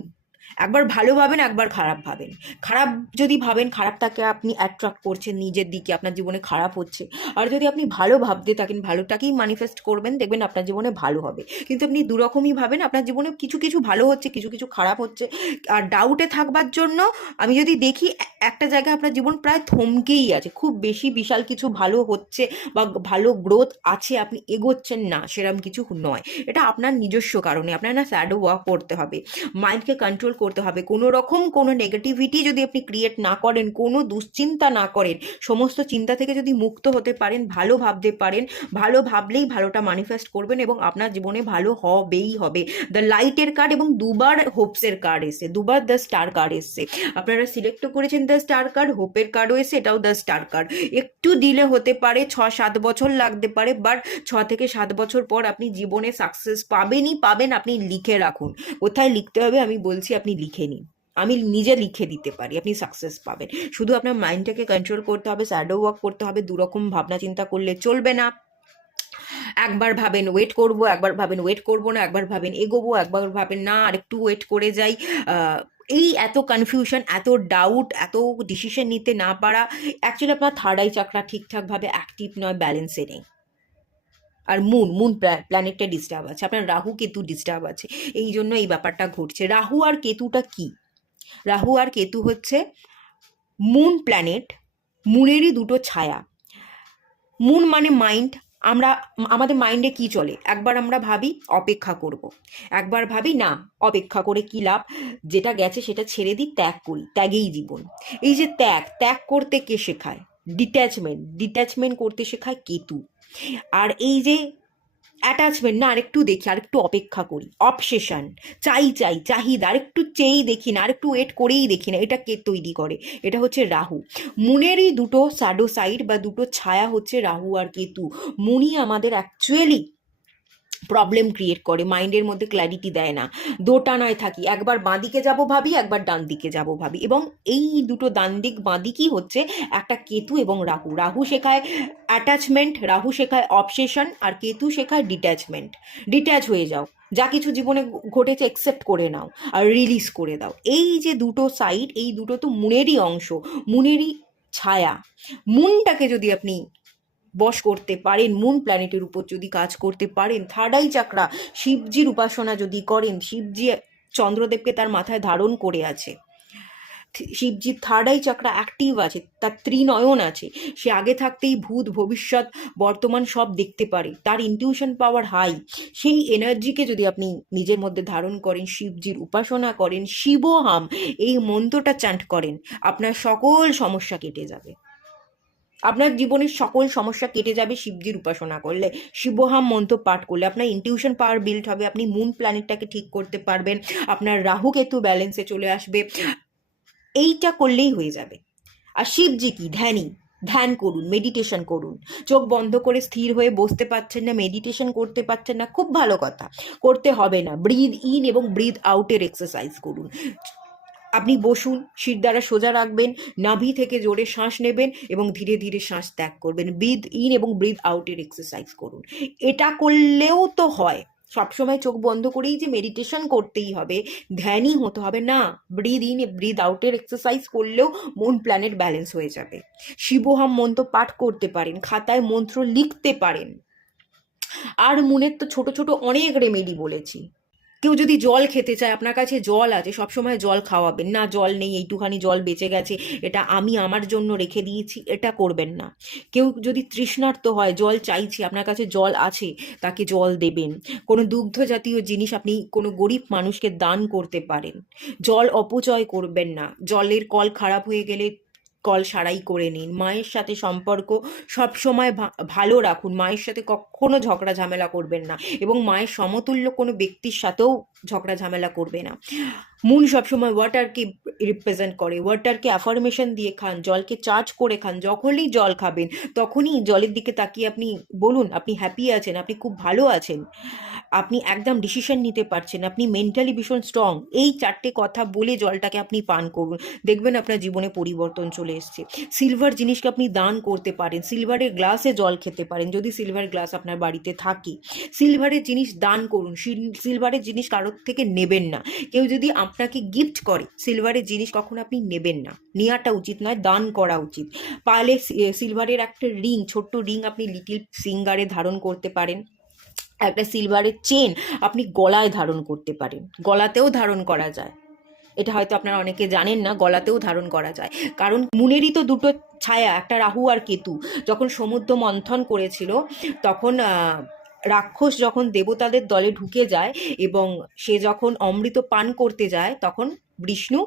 একবার ভালো ভাবেন, একবার খারাপ ভাবেন। খারাপ যদি ভাবেন, খারাপটাকে আপনি অ্যাট্রাক্ট করছেন নিজের দিকে, আপনার জীবনে খারাপ হচ্ছে। আর যদি আপনি ভালো ভাবতে থাকেন, ভালোটাকেই ম্যানিফেস্ট করবেন, দেখবেন আপনার জীবনে ভালো হবে। কিন্তু আপনি দুরকমই ভাবেন, আপনার জীবনে কিছু কিছু ভালো হচ্ছে, কিছু কিছু খারাপ হচ্ছে। আর ডাউটে থাকবার জন্য আমি যদি দেখি একটা জায়গায় আপনার জীবন প্রায় থমকেই আছে, খুব বেশি বিশাল কিছু ভালো হচ্ছে বা ভালো গ্রোথ আছে, আপনি এগোচ্ছেন না, সেরকম কিছু নয়। এটা আপনার নিজস্ব কারণে, আপনার না শ্যাডো ওয়ার্ক করতে হবে, মাইন্ডকে কন্ট্রোল করতে হবে। কোনো রকম কোনো নেগেটিভিটি যদি আপনি ক্রিয়েট না করেন, কোনো দুশ্চিন্তা না করেন, সমস্ত চিন্তা থেকে যদি মুক্ত হতে পারেন, ভালো ভাবতে পারেন, ভালো ভাবলেই ভালোটা ম্যানিফেস্ট করবেন এবং আপনার জীবনে ভালো হবেই হবে। দ্য লাইটের কার্ড এবং দুবার হোপসের কার্ড এসে, দুবার দ্য স্টার কার্ড এসছে। আপনারা সিলেক্টও করেছেন দ্য স্টার কার্ড, হোপের কার্ডও এসে, এটাও দ্য স্টার কার্ড। একটু ডিলে হতে পারে, 6-7 বছর লাগতে পারে, বাট 6 থেকে 7 বছর পর আপনি জীবনে সাকসেস পাবেনই পাবেন। আপনি লিখে রাখুন, কোথায় লিখতে হবে আমি বলছি, আপনি লিখে নিন। আমি নিজে লিখে দিতে পারি, আপনি সাকসেস পাবেন। শুধু আপনার মাইন্ডটাকে কন্ট্রোল করতে হবে, শ্যাডো ওয়ার্ক করতে হবে। দুরকম ভাবনা চিন্তা করলে চলবে না। একবার ভাবেন ওয়েট করব, একবার ভাবেন ওয়েট করব না, একবার ভাবেন এগোবো, একবার ভাবেন না আরেকটু ওয়েট করে যাই। এই এত কনফিউশন, এত ডাউট, এত ডিসিশন নিতে না পারা, অ্যাকচুয়ালি আপনার থার্ড আই চাকরা ঠিকঠাকভাবে অ্যাক্টিভ নয়, ব্যালেন্সে নেই। আর মুন প্ল্যানেটটা ডিস্টার্ব আছে, আপনার রাহু কেতু ডিস্টার্ব আছে, এই জন্য এই ব্যাপারটা ঘটছে। রাহু আর কেতুটা কি? রাহু আর কেতু হচ্ছে মুন প্ল্যানেট, মুনেরই দুটো ছায়া। মুন মানে মাইন্ড। আমাদের মাইন্ডে কি চলে? একবার আমরা ভাবি অপেক্ষা করব, একবার ভাবি না অপেক্ষা করে কি লাভ, যেটা গেছে সেটা ছেড়ে দিই, ত্যাগ করি, ত্যাগেই জীবন। এই যে ত্যাগ করতে কে শেখায়? ডিট্যাচমেন্ট করতে শেখায় কেতু। আর এই যে অ্যাটাচমেন্ট, না আরেকটু দেখি, আরেকটু অপেক্ষা করি, অবসেশন, চাহিদা, আরেকটু চেয়েই দেখি না, আরেকটু ওয়েট করেই দেখি না, এটা কে তৈরি করে? এটা হচ্ছে রাহু। মুনেরই দুটো শ্যাডো সাইড বা দুটো ছায়া হচ্ছে রাহু আর কেতু। মুনি আমাদের অ্যাকচুয়ালি প্রবলেম ক্রিয়েট করে, মাইন্ডের মধ্যে ক্ল্যারিটি দেয় না, দোটানায় থাকি, একবার বাঁদিকে যাব ভাবি, একবার ডান দিকে যাব ভাবি। এবং এই দুটো ডান দিক বাঁদিকই হচ্ছে একটা কেতু এবং রাহু। রাহু শেখায় অ্যাটাচমেন্ট, রাহু শেখায় অবসেশন, আর কেতু শেখায় ডিট্যাচমেন্ট। ডিট্যাচ হয়ে যাও, যা কিছু জীবনে ঘটেছে অ্যাকসেপ্ট করে নাও আর রিলিজ করে দাও। এই যে দুটো সাইড, এই দুটো তো মুনেরই অংশ, মুনেরই ছায়া। মুনটাকে যদি আপনি বশ করতে পারেন, মুন প্ল্যানেটের উপর যদি কাজ করতে পারেন, থার্ড আই চাকরা, শিবজির উপাসনা যদি করেন, শিবজি চন্দ্রদেবকে তার মাথায় ধারণ করে আছে, শিবজির থার্ড আই চাকরা অ্যাক্টিভ আছে, তার ত্রিনয়ন আছে, সে আগে থাকতেই ভূত ভবিষ্যৎ বর্তমান সব দেখতে পারে, তার ইনটিউশন পাওয়ার হাই। সেই এনার্জিকে যদি আপনি নিজের মধ্যে ধারণ করেন, শিবজির উপাসনা করেন, শিবহাম এই মন্ত্রটা চ্যান্ট করেন, আপনার সকল সমস্যা কেটে যাবে। আপনার জীবনের সকল সমস্যা কেটে যাবে শিবজির উপাসনা করলে, শিবহাম মন্ত্র পাঠ করলে। আপনার ইনটিউশন পাওয়ার বিল্ড হবে, আপনি মুন প্ল্যানেটটাকে ঠিক করতে পারবেন, আপনার রাহু কেতু ব্যালেন্সে চলে আসবে। এইটা করলেই হয়ে যাবে। আর শিবজি কি? ধ্যান করুন, মেডিটেশন করুন। চোখ বন্ধ করে স্থির হয়ে বসতে পারছেন না, মেডিটেশন করতে পারছেন না, খুব ভালো কথা, করতে হবে না। ব্রিদ ইন এবং ব্রিদ আউটের এক্সারসাইজ করুন। আপনি বসুন, শির দ্বারা সোজা রাখবেন, নাভি থেকে জোরে শ্বাস নেবেন এবং ধীরে ধীরে শ্বাস ত্যাগ করবেন। ব্রিদ ইন এবং ব্রিদ আউটের এক্সারসাইজ করুন। এটা করলেও তো হয়। সবসময় চোখ বন্ধ করেই যে মেডিটেশন করতেই হবে, ধ্যানই হতে হবে না, ব্রিদ ইন ব্রিদ আউটের এক্সারসাইজ করলেও মুন প্ল্যানেট ব্যালেন্স হয়ে যাবে। শিবহাম মন্ত্র পাঠ করতে পারেন, খাতায় মন্ত্র লিখতে পারেন। আর মুনের তো ছোট ছোট অনেক রেমেডি বলেছি। কেউ যদি জল খেতে চায়, আপনার কাছে জল আছে, সবসময় জল খাওয়াবেন না। জল নেই, এইটুখানি জল বেঁচে গেছে, এটা আমি আমার জন্য রেখে দিয়েছি, এটা করবেন না। কেউ যদি তৃষ্ণার্ত হয়, জল চাইছে, আপনার কাছে জল আছে, তাকে জল দেবেন। কোনো দুগ্ধ জাতীয় জিনিস আপনি কোনো গরিব মানুষকে দান করতে পারেন। জল অপচয় করবেন না। জলের কল খারাপ হয়ে গেলে কল সারাই করে নিন। মায়ের সাথে সম্পর্ক সব সময় ভালো রাখুন, মায়ের সাথে কখনো ঝগড়া ঝামেলা করবেন না, এবং মায়ের সমতুল্য কোনো ব্যক্তির সাথেও ঝগড়া ঝামেলা করবে না। মুন সবসময় ওয়াটারকে রিপ্রেজেন্ট করে, ওয়াটারকে অ্যাফার্মেশন দিয়ে খান, জলকে চার্জ করে খান। যখনই জল খাবেন তখনই জলের দিকে তাকিয়ে আপনি বলুন আপনি হ্যাপি আছেন, আপনি খুব ভালো আছেন, আপনি একদম ডিসিশন নিতে পারছেন, আপনি মেন্টালি ভীষণ স্ট্রং। এই চারটে কথা বলে জলটাকে আপনি পান করুন, দেখবেন আপনার জীবনে পরিবর্তন চলে এসছে। সিলভার জিনিসকে আপনি দান করতে পারেন, সিলভারের গ্লাসে জল খেতে পারেন, যদি সিলভার গ্লাস আপনার বাড়িতে থাকে। সিলভারের জিনিস দান করুন, সিলভারের জিনিস কারোর থেকে নেবেন না। কেউ যদি আপনাকে গিফট করে সিলভারের জিনিস, কখনো আপনি নেবেন না, নেওয়াটা উচিত নয়, দান করা উচিত। পারলে সিলভারের একটা রিং, ছোট্ট রিং আপনি লিটিল ফিঙ্গারে ধারণ করতে পারেন। একটা সিলভারের চেন আপনি গলায় ধারণ করতে পারেন, গলাতেও ধারণ করা যায়। এটা হয়তো আপনারা অনেকে জানেন না, গলাতেও ধারণ করা যায়। কারণ মুনেরই তো দুটো ছায়া, একটা রাহু আর কেতু। যখন সমুদ্র মন্থন করেছিল, তখন রাক্ষস যখন দেবতাদের দলে ঢুকে যায় এবং সে যখন অমৃত পান করতে যায়, তখন বিষ্ণু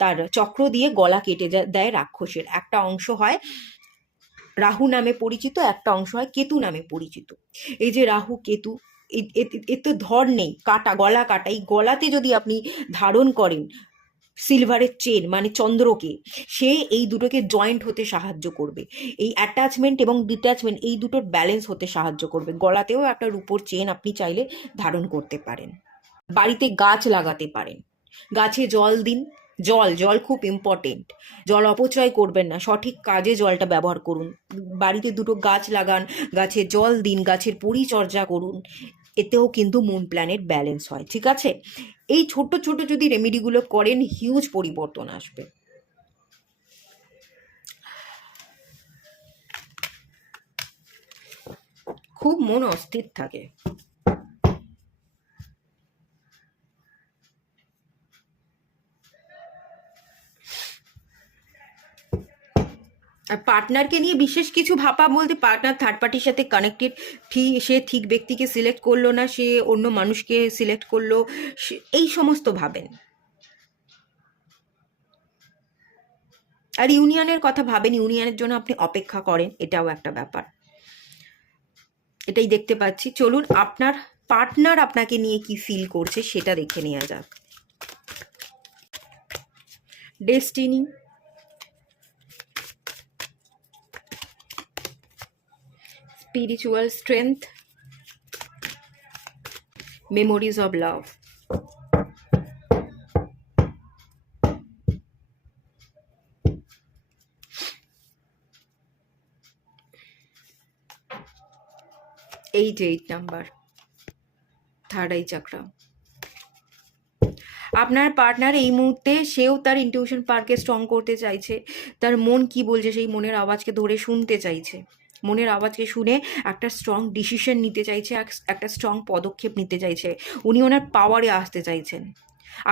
তার চক্র দিয়ে গলা কেটে দেয় রাক্ষসের। একটা অংশ হয় রাহু নামে পরিচিত, একটা অংশ হয় কেতু নামে পরিচিত। এই যে রাহু কেতু, এর তো ধর নেই, কাটা, গলা কাটা। এই গলাতে যদি আপনি ধারণ করেন সিলভারের চেন, মানে চন্দ্রকে, সে এই দুটোকে জয়েন্ট হতে সাহায্য করবে। এই অ্যাটাচমেন্ট এবং ডিট্যাচমেন্ট, এই দুটোর ব্যালেন্স হতে সাহায্য করবে। গলাতেও একটা রূপোর চেন আপনি চাইলে ধারণ করতে পারেন। বাড়িতে গাছ লাগাতে পারেন, গাছে জল দিন, জল জল খুব ইম্পর্টেন্ট। জল অপচয় করবেন না, সঠিক কাজে জলটা ব্যবহার করুন। বাড়িতে দুটো গাছ লাগান, গাছে জল দিন, গাছের পরিচর্যা করুন, এতেও কিন্তু মুন প্ল্যানেট ব্যালেন্স হয়। ঠিক আছে, এই ছোট ছোট যদি রেমেডিগুলো করেন হিউজ পরিবর্তন আসবে। খুব মন অস্থির থাকে। আর পার্টনারকে নিয়ে বিশেষ কিছু ভাবা বলতে, পার্টনার থার্ড পার্টির সাথে কানেক্টেড, সে ঠিক ব্যক্তিকে সিলেক্ট করলো না, সে অন্য মানুষকে সিলেক্ট করলো, এই সমস্ত ভাবেন। আর ইউনিয়নের কথা ভাবেন, ইউনিয়নের জন্য আপনি অপেক্ষা করেন, এটাও একটা ব্যাপার। এটাই দেখতে পাচ্ছি। চলুন আপনার পার্টনার আপনাকে নিয়ে কি ফিল করছে সেটা দেখে নেওয়া যাক। Destiny, spiritual strength, memories of love. এই যে 8 নাম্বার, থার্ড আই চাকরা। আপনার পার্টনার এই মুহূর্তে সেও তার ইনটিউশন পাওয়ারকে স্ট্রং করতে চাইছে, তার মন কি বলছে সেই মনের আওয়াজকে ধরে শুনতে চাইছে, মনের আওয়াজকে শুনে একটা স্ট্রং ডিসিশন নিতে চাইছে, একটা স্ট্রং পদক্ষেপ নিতে চাইছে। উনি ওনার পাওয়ারে আসতে চাইছেন।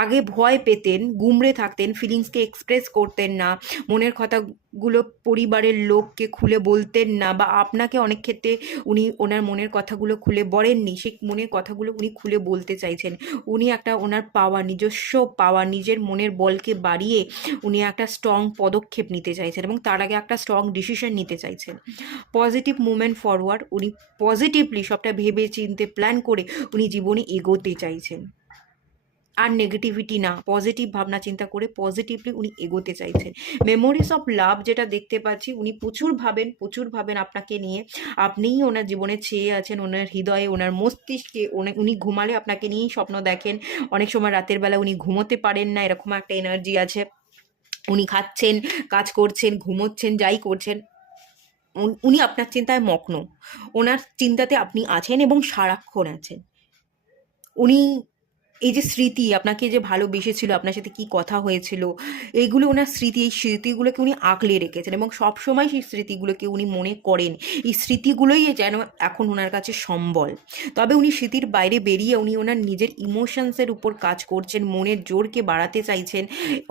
আগে ভয় পেতেন, গুমড়ে থাকতেন, ফিলিংসকে এক্সপ্রেস করতেন না, মনের কথাগুলো পরিবারের লোককে খুলে বলতেন না, বা আপনাকে অনেক ক্ষেত্রে উনি ওনার মনের কথাগুলো খুলে বলেননি, সেই মনের কথাগুলো উনি খুলে বলতে চাইছেন। উনি একটা ওনার পাওয়া, নিজস্ব পাওয়া, নিজের মনের বলকে বাড়িয়ে উনি একটা স্ট্রং পদক্ষেপ নিতে চাইছেন, এবং তার আগে একটা স্ট্রং ডিসিশন নিতে চাইছেন। পজিটিভ মুভমেন্ট ফরওয়ার্ড, উনি পজিটিভলি সবটা ভেবে চিনতে প্ল্যান করে উনি জীবনে এগোতে চাইছেন। আর নেগেটিভিটি না, পজিটিভ ভাবনা চিন্তা করে পজিটিভলি উনি এগোতে চাইছেন। মেমোরিজ অফ লাভ যেটা দেখতে পাচ্ছি, উনি প্রচুর ভাবেন আপনাকে নিয়ে। আপনিই ওনার জীবনে চেয়ে আছেন, ওনার হৃদয়ে, ওনার মস্তিষ্কে। উনি ঘুমালে আপনাকে নিয়েই স্বপ্ন দেখেন। অনেক সময় রাতের বেলা উনি ঘুমোতে পারেন না, এরকম একটা এনার্জি আছে। উনি খাচ্ছেন, কাজ করছেন, ঘুমোচ্ছেন, যাই করছেন, উনি আপনার চিন্তায় মগ্ন। ওনার চিন্তাতে আপনি আছেন এবং সারাক্ষণ আছেন। উনি এই যে স্মৃতি, আপনাকে যে ভালোবেসেছিল, আপনার সাথে কি কথা হয়েছিল, এইগুলো ওনার স্মৃতি, এই স্মৃতিগুলোকে উনি আঁকলে রেখেছেন, এবং সবসময় সেই স্মৃতিগুলোকে উনি মনে করেন। এই স্মৃতিগুলোই যেন এখন ওনার কাছে সম্বল। তবে উনি স্মৃতির বাইরে বেরিয়ে উনি ওনার নিজের ইমোশনসের উপর কাজ করছেন, মনের জোরকে বাড়াতে চাইছেন,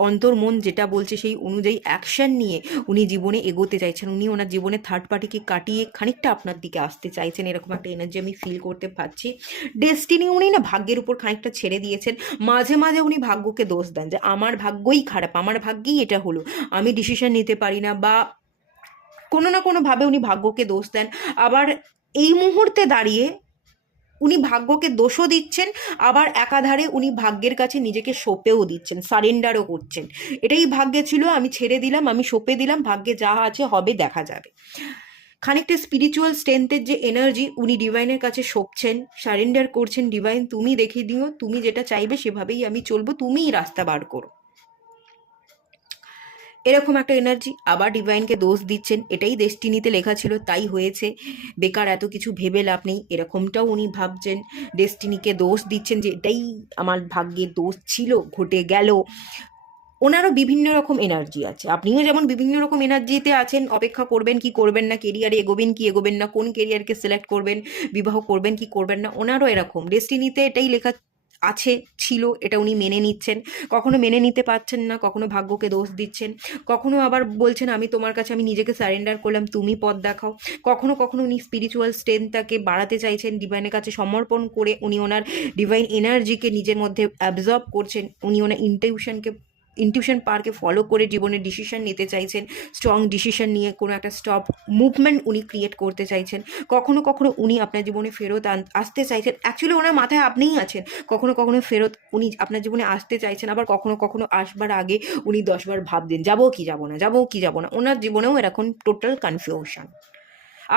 অন্তর্মন যেটা বলছে সেই অনুযায়ী অ্যাকশন নিয়ে উনি জীবনে এগোতে চাইছেন। উনি ওনার জীবনে থার্ড পার্টিকে কাটিয়ে খানিকটা আপনার দিকে আসতে চাইছেন, এরকম একটা এনার্জি আমি ফিল করতে পারছি। ডেস্টিনি, উনি না ভাগ্যের উপর খানিকটা ছেড়ে দিয়েছেন। মাঝে মাঝে উনি ভাগ্যকে দোষ দেন যে আমার ভাগ্যই খারাপ, আমার ভাগ্যেই এটা হলো, আমি ডিসিশন নিতে পারি না, বা কোনো না কোনোভাবে উনি ভাগ্যকে দোষ দেন। আবার এই মুহূর্তে দাঁড়িয়ে উনি ভাগ্যকে দোষও দিচ্ছেন, আবার একাধারে উনি ভাগ্যের কাছে নিজেকে সঁপেও দিচ্ছেন, সারেন্ডারও করছেন। এটাই ভাগ্যে ছিল, আমি ছেড়ে দিলাম, আমি সঁপে দিলাম, ভাগ্যে যা আছে হবে, দেখা যাবে। খানিকটা স্পিরিচুয়াল স্ট্রেংথের যে এনার্জি, উনি ডিভাইনের কাছে সঁপছেন, সারেন্ডার করছেন। ডিভাইন তুমি দেখে দিও, তুমি যেটা চাইবে সেভাবেই আমি চলবো, তুমিই রাস্তা বার করো, এরকম একটা এনার্জি। আবার ডিভাইনকে দোষ দিচ্ছেন, এটাই ডেস্টিনিতে লেখা ছিল, তাই হয়েছে, বেকার এত কিছু ভেবে লাভ নেই, এরকমটাও উনি ভাবছেন। ডেস্টিনিকে দোষ দিচ্ছেন যে এটাই আমার ভাগ্যের দোষ ছিল, ঘটে গেল। ওনারও বিভিন্ন রকম এনার্জি আছে, আপনিও যেমন বিভিন্ন রকম এনার্জিতে আছেন। অপেক্ষা করবেন কি করবেন না, কেরিয়ারে এগোবেন কি এগোবেন না, কোন কেরিয়ারকে সিলেক্ট করবেন, বিবাহ করবেন কি করবেন না, ওনারও এরকম ডেস্টিনিতে এটাই লেখা আছে, ছিল, এটা উনি মেনে নিচ্ছেন। কখনো মেনে নিতে পারছেন না, কখনো ভাগ্যকে দোষ দিচ্ছেন, কখনো আবার বলছেন আমি তোমার কাছে, আমি নিজেকে সারেন্ডার করলাম, তুমি পথ দেখাও। কখনো কখনো উনি স্পিরিচুয়াল স্ট্রেংথটাকে বাড়াতে চাইছেন, ডিভাইনের কাছে সমর্পণ করে উনি ওনার ডিভাইন এনার্জিকে নিজের মধ্যে অ্যাবজর্ব করছেন, উনি ওনার ইনটিউশন পাওয়ারকে ফলো করে জীবনের ডিসিশন নিতে চাইছেন, স্ট্রং ডিসিশন নিয়ে কোনো একটা স্টপ মুভমেন্ট উনি ক্রিয়েট করতে চাইছেন। কখনো কখনো উনি আপনার জীবনে ফেরত আসতে চাইছেন, অ্যাকচুয়ালি ওনার মাথায় আপনিই আছেন। কখনো কখনো ফেরত উনি আপনার জীবনে আসতে চাইছেন, আবার কখনো কখনো আসবার আগে উনি 10বার ভাবতেন যাবো কি যাবো না, যাবো কি যাবো না। ওনার জীবনেও এরকম টোটাল কনফিউশন,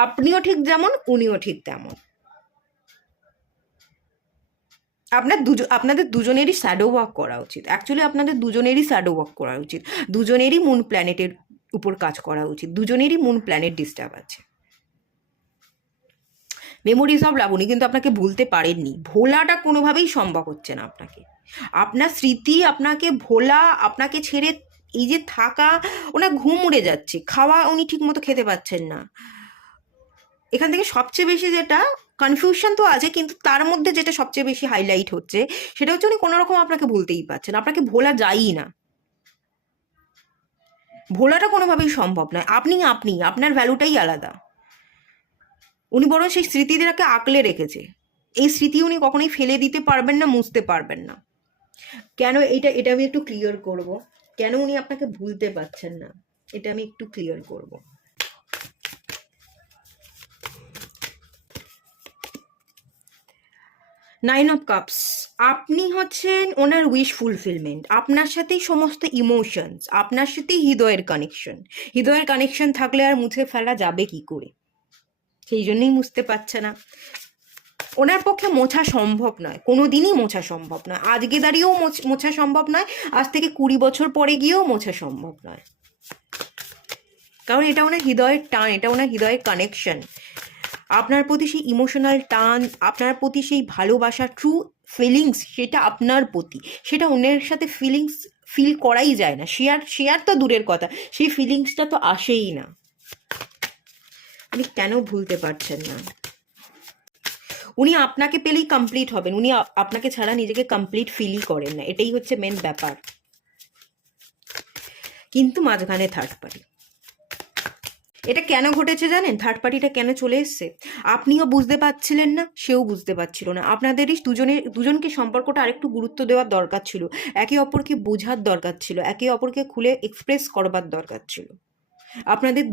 আপনিও ঠিক যেমন উনিও ঠিক তেমন। আপনাদের দুজনেরই শ্যাডো ওয়ার্ক করা উচিত, অ্যাকচুয়ালি আপনাদের দুজনেরই শ্যাডো ওয়ার্ক করা উচিত, দুজনেরই মুন প্ল্যানেটের উপর কাজ করা উচিত, দুজনেরই মুন প্ল্যানেট ডিস্টার্ব আছে। মেমোরিজ অফ লাভ, উনি কিন্তু আপনাকে ভুলতে পারেননি, ভোলাটা কোনোভাবেই সম্ভব হচ্ছে না আপনাকে, আপনার স্মৃতি আপনাকে ভোলা, আপনাকে ছেড়ে এই যে থাকা, ওনার ঘুম উড়ে যাচ্ছে, খাওয়া উনি ঠিক মতো খেতে পাচ্ছেন না। এখান থেকে সবচেয়ে বেশি যেটা কনফিউশন তো আছে, কিন্তু তার মধ্যে যেটা সবচেয়ে বেশি হাইলাইট হচ্ছে সেটা হচ্ছে উনি কোনোরকম আপনাকে ভুলতেই পারছেন, আপনাকে ভোলা যায়ই না, ভোলাটা কোনোভাবেই সম্ভব নয়। আপনি আপনার ভ্যালুটাই আলাদা। উনি বরং সেই স্মৃতিদেরকে আঁকলে রেখেছে, এই স্মৃতি উনি কখনোই ফেলে দিতে পারবেন না, মুছতে পারবেন না। কেন এটা আমি একটু ক্লিয়ার করব, কেন উনি আপনাকে ভুলতে পারছেন না, এটা আমি একটু ক্লিয়ার করব। নাইন অফ কাপস, আপনি হচ্ছেন ওনার উইশ ফুলফিলমেন্ট, আপনার সাথেই সমস্ত ইমোশনস, আপনার সাথেই হৃদয়ের কানেকশন থাকলে আর মুছে ফেলা যাবে কি করে, সেই জন্যই মুছতে পারছে না। ওনার পক্ষে মোছা সম্ভব নয়, কোনো দিনই মোছা সম্ভব নয়, আজকে দাঁড়িয়েও মোছা সম্ভব নয়, আজ থেকে 20 বছর পরে গিয়েও মোছা সম্ভব নয়, কারণ এটা ওনার হৃদয়ের টান, এটা ওনার হৃদয়ের কানেকশন, আপনার প্রতি সেই ইমোশনাল টান, আপনার প্রতি সেই ভালোবাসা, ট্রু ফিলিংস, সেটা আপনার প্রতি, সেটা ওনার সাথে ফিল করাই যায় না, শেয়ার তো দূরের কথা, সেই ফিলিংসটা তো আসেই না। উনি কেন ভুলতে পারছেন না? উনি আপনাকে পেলেই কমপ্লিট হবেন, উনি আপনাকে ছাড়া নিজেকে কমপ্লিট ফিলই করেন না, এটাই হচ্ছে মেন ব্যাপার। কিন্তু মাঝখানে থার্ড পার্টি, এটা কেন ঘটেছে জানেন? থার্ড পার্টিটা কেন চলে এসছে? আপনিও বুঝতে পারছিলেন না, সেও বুঝতে পারছিল না, আপনাদেরই দুজনকে সম্পর্কটা আরেকটু গুরুত্ব দেওয়ার দরকার ছিল, একে অপরকে বোঝার দরকার ছিল, একে অপরকে খুলে এক্সপ্রেস করবার দরকার ছিল, আপনাদের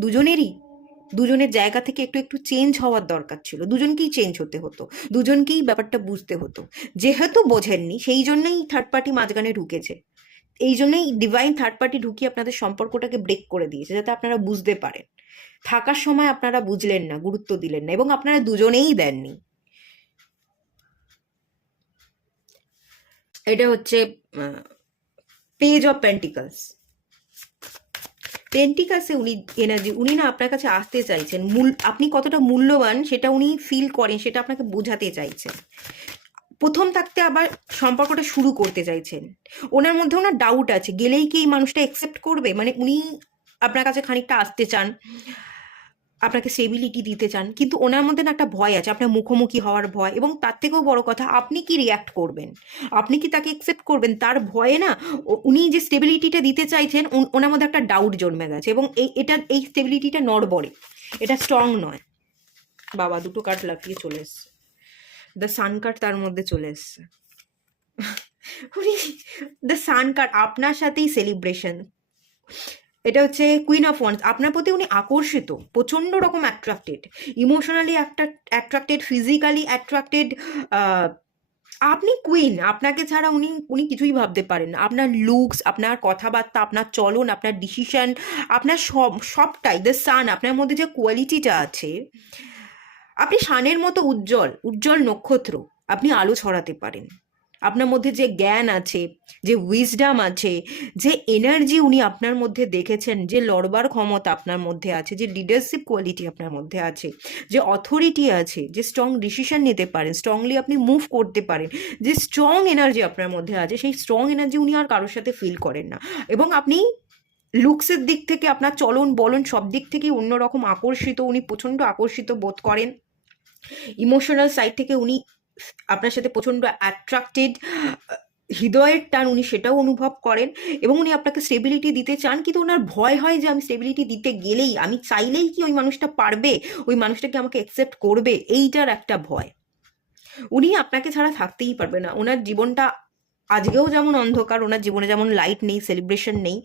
দুজনের জায়গা থেকে একটু একটু চেঞ্জ হওয়ার দরকার ছিল, দুজনকেই চেঞ্জ হতে হতো, দুজনকেই ব্যাপারটা বুঝতে হতো, যেহেতু বোঝেননি সেই জন্যই থার্ড পার্টি মাঝখানে ঢুকেছে, এই জন্যই ডিভাইন থার্ড পার্টি ঢুকিয়ে আপনাদের সম্পর্কটাকে ব্রেক করে দিয়েছে, যাতে আপনারা বুঝতে পারেন। থাকার সময় আপনারা বুঝলেন না, গুরুত্ব দিলেন না, এবং আপনারা দুজনেই দেননি। এটা হচ্ছে পেজ অফ পেন্টিকলস। পেন্টিকাসে উনি এনার্জি, উনি না আপনার কাছে আসতে চাইছেন, আপনি কতটা মূল্যবান সেটা উনি ফিল করেন, সেটা আপনাকে বোঝাতে চাইছেন, প্রথম থাকতে আবার সম্পর্কটা শুরু করতে চাইছেন। ওনার মধ্যে ওনার ডাউট আছে, গেলেই কি এই মানুষটা অ্যাকসেপ্ট করবে, মানে উনি আপনার কাছে খানিকটা আসতে চান, আপনাকে স্টেবিলিটি দিতে চান, কিন্তু ওনার মধ্যে না একটা ভয় আছে, আপনার মুখোমুখি হওয়ার ভয়, এবং তার থেকেও বড় কথা আপনি কি রিয়াক্ট করবেন, আপনি কি তাকে অ্যাকসেপ্ট করবেন, তার ভয়ে না উনি যে স্টেবিলিটিটা দিতে চাইছেন ওনার মধ্যে একটা ডাউট জন্মে গেছে, এবং এই স্টেবিলিটিটা নড়বড়ে, এটা স্ট্রং নয়। বাবা, দুটো কার্ড লাফিয়ে চলে এসছে, দ্য সান কার্ড তার মধ্যে চলে এসছে। উনি দ্য সান কার্ড, আপনার সাথেই সেলিব্রেশন, এটা হচ্ছে কুইন অফ ওয়ান্স, আপনার প্রতি উনি আকর্ষিত, প্রচণ্ড রকম attracted, emotionally attracted, physically attracted. আপনি কুইন, আপনাকে ছাড়া উনি কিছুই ভাবতে পারেন না, আপনার লুকস, আপনার কথাবার্তা, আপনার চলন, আপনার ডিসিশন, আপনার সবটাই দ্য সান, আপনার মধ্যে যে কোয়ালিটিটা আছে, আপনি সানের মতো উজ্জ্বল নক্ষত্র, আপনি আলো ছড়াতে পারেন, আপনার মধ্যে যে জ্ঞান আছে, যে উইজডাম আছে, যে এনার্জি উনি আপনার মধ্যে দেখেছেন, যে লড়বার ক্ষমতা আপনার মধ্যে আছে, যে লিডারশিপ কোয়ালিটি আপনার মধ্যে আছে, যে অথরিটি আছে, যে স্ট্রং ডিসিশন নিতে পারেন, স্ট্রংলি আপনি মুভ করতে পারেন, যে স্ট্রং এনার্জি আপনার মধ্যে আছে, সেই স্ট্রং এনার্জি উনি আর কারোর সাথে ফিল করেন না, এবং আপনি লুকসের দিক থেকে, আপনার চলন বলন সব দিক থেকেই অন্যরকম আকর্ষিত, উনি প্রচণ্ড আকর্ষিত বোধ করেন, ইমোশনাল সাইড থেকে উনি আপনার সাথে প্রচণ্ড অ্যাট্রাক্টেড, হৃদয়ের টান উনি সেটাও অনুভব করেন, এবং উনি আপনাকে স্টেবিলিটি দিতে চান, কিন্তু ওনার ভয় হয় যে আমি স্টেবিলিটি দিতে গেলেই, আমি চাইলেই কি ওই মানুষটা পারবে, ওই মানুষটাকে আমাকে অ্যাকসেপ্ট করবে, এইটার একটা ভয়। উনি আপনাকে ছাড়া থাকতেই পারবে না, ওনার জীবনটা আজকেও যেমন অন্ধকার, ওনার জীবনে যেমন লাইট নেই, সেলিব্রেশন নেই,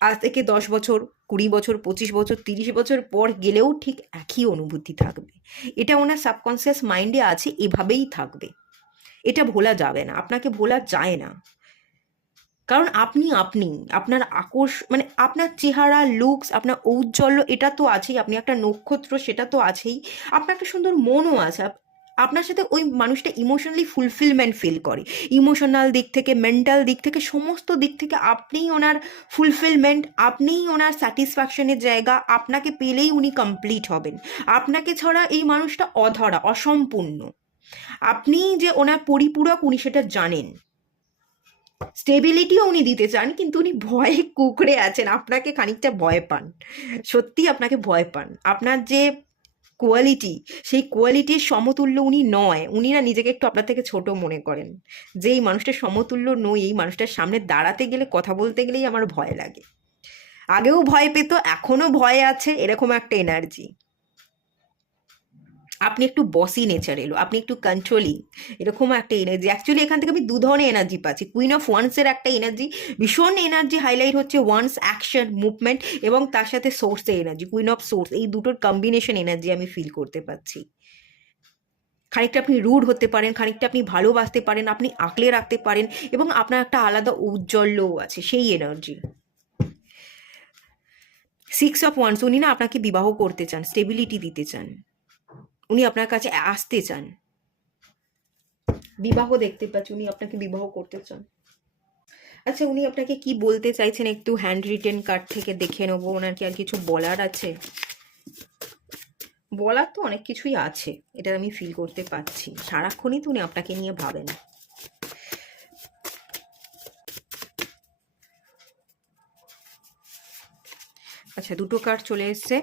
আজ থেকে 10 বছর, 20 বছর, 25 বছর, 30 বছর পর গেলেও ঠিক একই অনুভূতি থাকবে, এটা ওনার সাবকনসিয়াস মাইন্ডে আছে, এভাবেই থাকবে, এটা ভোলা যাবে না, আপনাকে ভোলা যায় না, কারণ আপনি আপনার মানে আপনার চেহারা, লুকস, আপনার ঔজ্জ্বল্য, এটা তো আছেই, আপনি একটা নক্ষত্র, সেটা তো আছেই, আপনার একটা সুন্দর মনও আছে, আপনার সাথে ওই মানুষটা ইমোশনালি ফুলফিলমেন্ট ফিল করে, ইমোশনাল দিক থেকে, মেন্টাল দিক থেকে, সমস্ত দিক থেকে আপনিই ওনার ফুলফিলমেন্ট, আপনিই ওনার স্যাটিসফ্যাকশনের জায়গা, আপনাকে পেলেই উনি কমপ্লিট হবেন। আপনাকে ছাড়া এই মানুষটা অধরা, অসম্পূর্ণ। আপনি যে ওনার পরিপূরক উনি সেটা জানেন। স্টেবিলিটিও উনি দিতে চান, কিন্তু উনি ভয়ে কুঁকড়ে আছেন, আপনাকে খানিকটা ভয় পান, সত্যি আপনাকে ভয় পান। আপনার যে কোয়ালিটি, সেই কোয়ালিটির সমতুল্য উনি নয়। উনি না নিজেকে একটু আপনার থেকে ছোট মনে করেন, যে এই মানুষটার সমতুল্য নই, এই মানুষটার সামনে দাঁড়াতে গেলে, কথা বলতে গেলেই আমার ভয় লাগে। আগেও ভয় পেত, এখনো ভয় আছে, এরকম একটা এনার্জি। আপনি একটু বসি নেচার এলো, আপনি একটু কন্ট্রোলিং, এরকম একটা এনার্জি। অ্যাকচুয়ালি এখান থেকে আমি দু ধরনের এনার্জি পাচ্ছি। কুইন অফ ওয়ান্সের একটা এনার্জি, ভীষণ এনার্জি হাইলাইট হচ্ছে ওয়ান্স, অ্যাকশন, মুভমেন্ট, এবং তার সাথে সোর্সের এনার্জি, কুইন অফ সোর্স, এই দুটোর কম্বিনেশন এনার্জি আমি ফিল করতে পাচ্ছি। খানিকটা আপনি রুড হতে পারেন, খানিকটা আপনি ভালোবাসতে পারেন, আপনি আঁকলে রাখতে পারেন, এবং আপনার একটা আলাদা ঔজ্জ্বল্যও আছে, সেই এনার্জি। 6 অফ ওয়ান্স, উনি না আপনাকে বিবাহ করতে চান, স্টেবিলিটি দিতে চান, উনি আপনার কাছে আসতে চান, বিবাহ দেখতে পাচ্ছি, উনি আপনাকে বিবাহ করতে চান। আচ্ছা, উনি আপনাকে কি বলতে চাইছেন একটু হ্যান্ড রিটেন কার্ড থেকে দেখে নেবো। ওনার কি আর কিছু বলার আছে? বলার তো অনেক কিছুই আছে, এটা আমি ফিল করতে পারছি। সারাক্ষণই তো উনি আপনাকে নিয়ে ভাবেন। আচ্ছা, দুটো কার্ড চলে এসছে।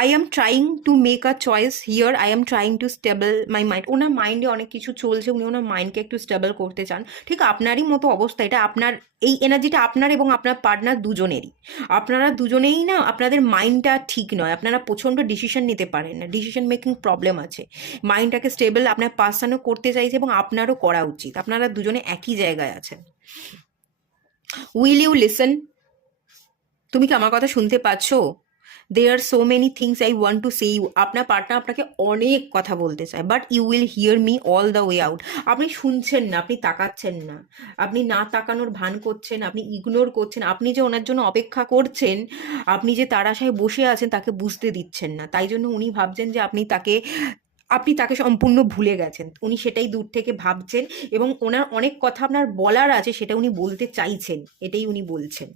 I am trying to make a choice here, I am trying to stable my mind. ওনার মাইন্ডে অনেক কিছু চলছে, উনি ওনার মাইন্ডকে একটু স্টেবল করতে চান। ঠিক আপনারই মতো অবস্থা এটা, আপনার এই এনার্জিটা আপনার এবং আপনার পার্টনার দুজনেরই। আপনারা দুজনেই না, আপনাদের মাইন্ডটা ঠিক নয়, আপনারা প্রচণ্ড ডিসিশন নিতে পারেন না, ডিসিশন মেকিং প্রবলেম আছে। মাইন্ডটাকে স্টেবল আপনার পার্সনও করতে চাইছে এবং আপনারও করা উচিত, আপনারা দুজনে একই জায়গায় আছেন। Will you listen? তুমি কি আমার কথা শুনতে পাচ্ছ? There are so many things I want to say you. আপনার পার্টনার আপনাকে অনেক কথা বলতে চায়, but you will hear me all the way out. আপনি শুনছেন না, আপনি তাকাচ্ছেন না, আপনি না তাকানোর ভান করছেন, আপনি ইগনোর করছেন। আপনি যে ওনার জন্য অপেক্ষা করছেন, আপনি যে তার আশায় বসে আছেন, তাকে বুঝতে দিচ্ছেন না। তাই জন্য উনি ভাবছেন যে আপনি তাকে সম্পূর্ণ ভুলে গেছেন। উনি সেটাই দূর থেকে ভাবছেন, এবং ওনার অনেক কথা আপনার বলার আছে, সেটা উনি বলতে চাইছেন, এটাই উনি বলছেন।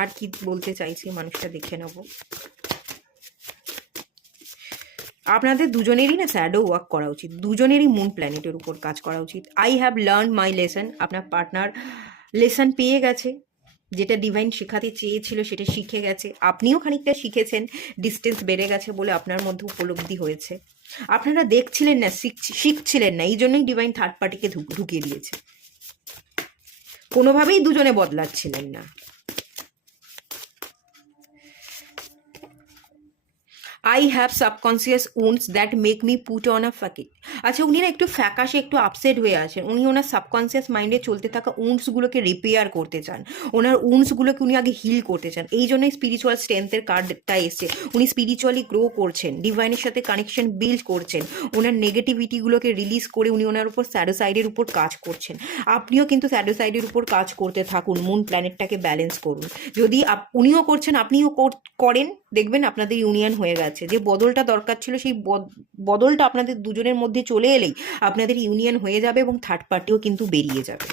আর কি বলতে চাইছে মানুষটা দেখে নেব। আপনাদের দুজনেরই না শ্যাডো ওয়ার্ক করা উচিত, দুজনেরই মুন প্ল্যানেটের উপর কাজ করা উচিত। I have learn my lesson. আপনার পার্টনার লেসন পেয়ে গেছে, যেটা ডিভাইন শেখাতে চেয়েছিল সেটা শিখে গেছে, আপনিও খানিকটা শিখেছেন। ডিস্টেন্স বেড়ে গেছে বলে আপনার মধ্যে উপলব্ধি হয়েছে। আপনারা দেখছিলেন না, শিখছিলেন না, এই জন্যই ডিভাইন থার্ড পার্টিকে ঢুকিয়ে দিয়েছে। কোনোভাবেই দুজনে বদলাচ্ছিলেন না। I have subconscious wounds that make me put on a fake it. আচ্ছা, উনি না একটু ফ্যাকাশে, একটু আপসেট হয়ে আছেন। উনি ওনার সাবকনসিয়াস মাইন্ডে চলতে থাকা উন্ডসগুলোকে রিপেয়ার করতে চান, ওনার উন্ডসগুলোকে উনি আগে হিল করতে চান। এই জন্যই স্পিরিচুয়াল স্ট্রেংথের কার্ডটা এসছে। উনি স্পিরিচুয়ালি গ্রো করছেন, ডিভাইনের সাথে কানেকশন বিল্ড করছেন, ওনার নেগেটিভিটিগুলোকে রিলিজ করে উনি ওনার উপর স্যাডো সাইডের উপর কাজ করছেন। আপনিও কিন্তু স্যাডো সাইডের উপর কাজ করতে থাকুন, মুন প্ল্যানেটটাকে ব্যালেন্স করুন। যদি উনিও করছেন, আপনিও করেন, দেখবেন আপনাদের ইউনিয়ন হয়ে গেছে। যে বদলটা দরকার ছিল, সেই বদলটা আপনাদের দুজনের মধ্যে চলে এলেই আপনাদের ইউনিয়ন হয়ে যাবে, এবং থার্ড পার্টিও কিন্তু বেরিয়ে যাবে।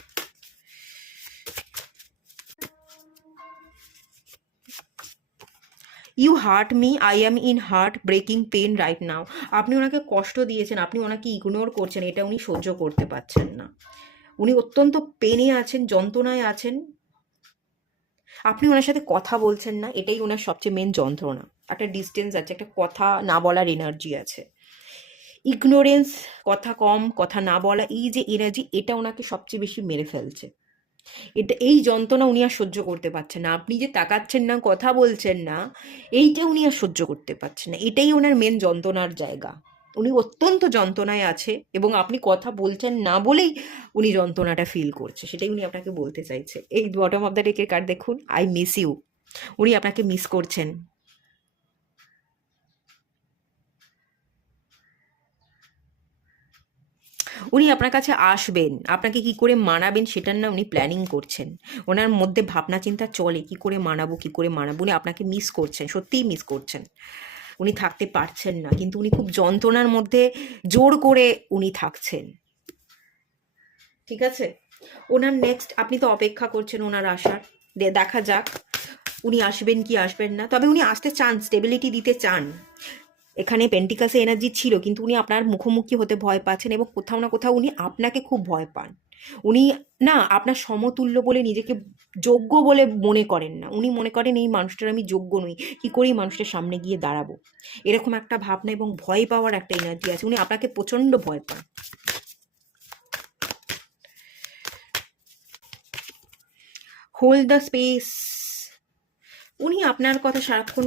You hurt me, I am in heart breaking pain right now. আপনি ওনাকে কষ্ট দিয়েছেন, আপনি ওনাকে ইগনোর করছেন, এটা উনি সহ্য করতে পারছেন না। উনি অত্যন্ত পেনে আছেন, যন্ত্রণায় আছেন। আপনি ওনার সাথে কথা বলছেন না, এটাই ওনার সবচেয়ে মেন যন্ত্রণা। একটা ডিস্টেন্স আছে, একটা কথা না বলার এনার্জি আছে। ইগনোরেন্স, কথা কম, কথা না বলা, এই যে এনার্জি, এটা ওনাকে সবচেয়ে বেশি মেরে ফেলছে। এই যন্ত্রণা উনি আর সহ্য করতে পারছেন না। আপনি যে তাকাচ্ছেন না, কথা বলছেন না, এইটা উনি আর সহ্য করতে পারছেন না। এটাই ওনার মেন যন্ত্রণার জায়গা। উনি অত্যন্ত যন্ত্রণায় আছে, এবং আপনি কথা বলছেন না বলেই উনি যন্ত্রণাটা ফিল করছে, সেটাই উনি আপনাকে বলতে চাইছে। এই বটম অফ দ্য ডেকের কার্ড দেখুন, আই মিস ইউ। উনি আপনাকে মিস করছেন। উনি আপনার কাছে আসবেন, আপনাকে কি করে মানাবেন সেটার না উনি প্ল্যানিং করছেন। ওনার মধ্যে ভাবনা চিন্তা চলে, কি করে মানাবো, কি করে মানাবো। উনি আপনাকে মিস করছেন, সত্যিই মিস করছেন। উনি থাকতে পারছেন না, কিন্তু উনি খুব যন্ত্রণার মধ্যে জোর করে উনি থাকছেন। ঠিক আছে, ওনার নেক্সট, আপনি তো অপেক্ষা করছেন ওনার আসার, দেখা যাক উনি আসবেন কি আসবেন না। তবে উনি আসতে চান, স্টেবিলিটি দিতে চান। এখানে পেন্টিকাসে এনার্জি ছিল, কিন্তু উনি আপনার মুখোমুখি হতে ভয় পাচ্ছেন, এবং কোথাও না কোথাও উনি আপনাকে খুব ভয় পান। উনি না আপনার সমতুল্য বলে, নিজেকে যোগ্য বলে মনে করেন না। উনি মনে করেন এই মানুষটার আমি যোগ্য নই, কি করে এই মানুষটার সামনে গিয়ে দাঁড়াবো, এরকম একটা ভাবনা এবং ভয় পাওয়ার একটা এনার্জি আছে। উনি আপনাকে প্রচণ্ড ভয় পান। Hold the space. উনি আপনার কথা সারাক্ষণ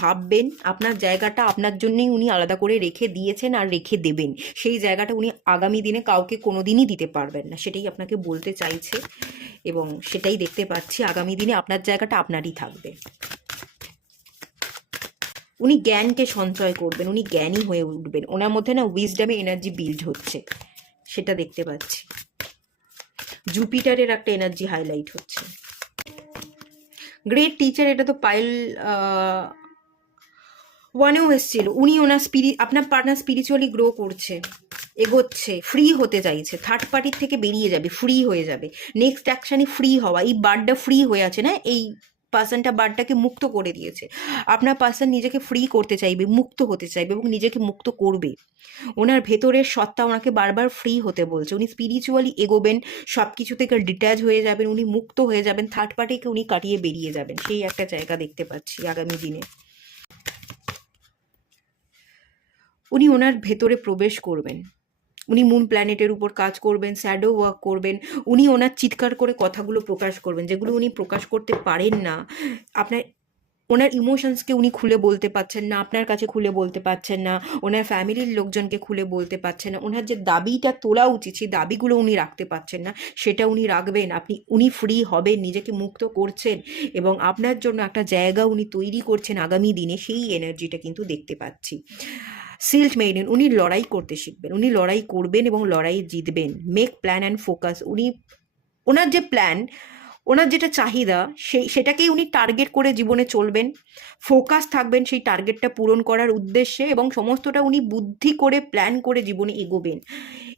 ভাববেন। আপনার জায়গাটা আপনার জন্যই উনি আলাদা করে রেখে দিয়েছেন আর রেখে দেবেন। সেই জায়গাটা উনি আগামী দিনে কাউকে কোনোদিনই দিতে পারবেন না, সেটাই আপনাকে বলতে চাইছে, এবং সেটাই দেখতে পাচ্ছি। আগামী দিনে আপনার জায়গাটা আপনারই থাকবে। উনি জ্ঞানকে সঞ্চয় করবেন, উনি জ্ঞানী হয়ে উঠবেন। ওনার মধ্যে না উইজডমে এনার্জি বিল্ড হচ্ছে, সেটা দেখতে পাচ্ছি। জুপিটারের একটা এনার্জি হাইলাইট হচ্ছে। গ্রেট টিচার, এটা তো পাইল ওয়ানেও এসেছিল। উনি ওনার আপনার পার্টনার স্পিরিচুয়ালি গ্রো করছে, এগোচ্ছে, ফ্রি হতে চাইছে, থার্ড পার্টির থেকে বেরিয়ে যাবে, ফ্রি হয়ে যাবে। নেক্সট অ্যাকশানে ফ্রি হওয়া। এই বার্ডটা ফ্রি হয়ে আছে না, এই পার্সনটা বার্ডটাকে মুক্ত করে দিয়েছে। আপনার পার্সন নিজেকে ফ্রি করতে চাইবে, মুক্ত হতে চাইবে, এবং নিজেকে মুক্ত করবে। ওনার ভেতরের সত্তা ওনাকে বারবার ফ্রি হতে বলছে। উনি স্পিরিচুয়ালি এগোবেন, সব কিছু থেকে ডিট্যাচ হয়ে যাবেন, উনি মুক্ত হয়ে যাবেন, থার্ড পার্টিকে উনি কাটিয়ে বেরিয়ে যাবেন। সেই একটা জায়গা দেখতে পাচ্ছি আগামী দিনে। উনি ওনার ভেতরে প্রবেশ করবেন, উনি মুন প্ল্যানেটের উপর কাজ করবেন, শ্যাডো ওয়ার্ক করবেন। উনি ওনার চিৎকার করে কথাগুলো প্রকাশ করবেন, যেগুলো উনি প্রকাশ করতে পারেন না। আপনার ওনার ইমোশনসকে উনি খুলে বলতে পারছেন না, আপনার কাছে খুলে বলতে পারছেন না, ওনার ফ্যামিলির লোকজনকে খুলে বলতে পারছেন না। ওনার যে দাবিটা তোলা উচিত, সেই দাবিগুলো উনি রাখতে পারছেন না, সেটা উনি রাখবেন। উনি ফ্রি হবেন, নিজেকে মুক্ত করছেন, এবং আপনার জন্য একটা জায়গা উনি তৈরি করছেন আগামী দিনে। সেই এনার্জিটা কিন্তু দেখতে পাচ্ছি। সিল্ড মেইডেন, উনি লড়াই করতে শিখবেন, উনি লড়াই করবেন এবং লড়াই জিতবেন। মেক প্ল্যান অ্যান্ড ফোকাস, ওনার যে প্ল্যান, ওনার যেটা চাহিদা, সেটাকেই উনি টার্গেট করে জীবনে চলবেন, ফোকাস থাকবেন সেই টার্গেটটা পূরণ করার উদ্দেশ্যে, এবং সমস্তটা উনি বুদ্ধি করে প্ল্যান করে জীবনে এগোবেন।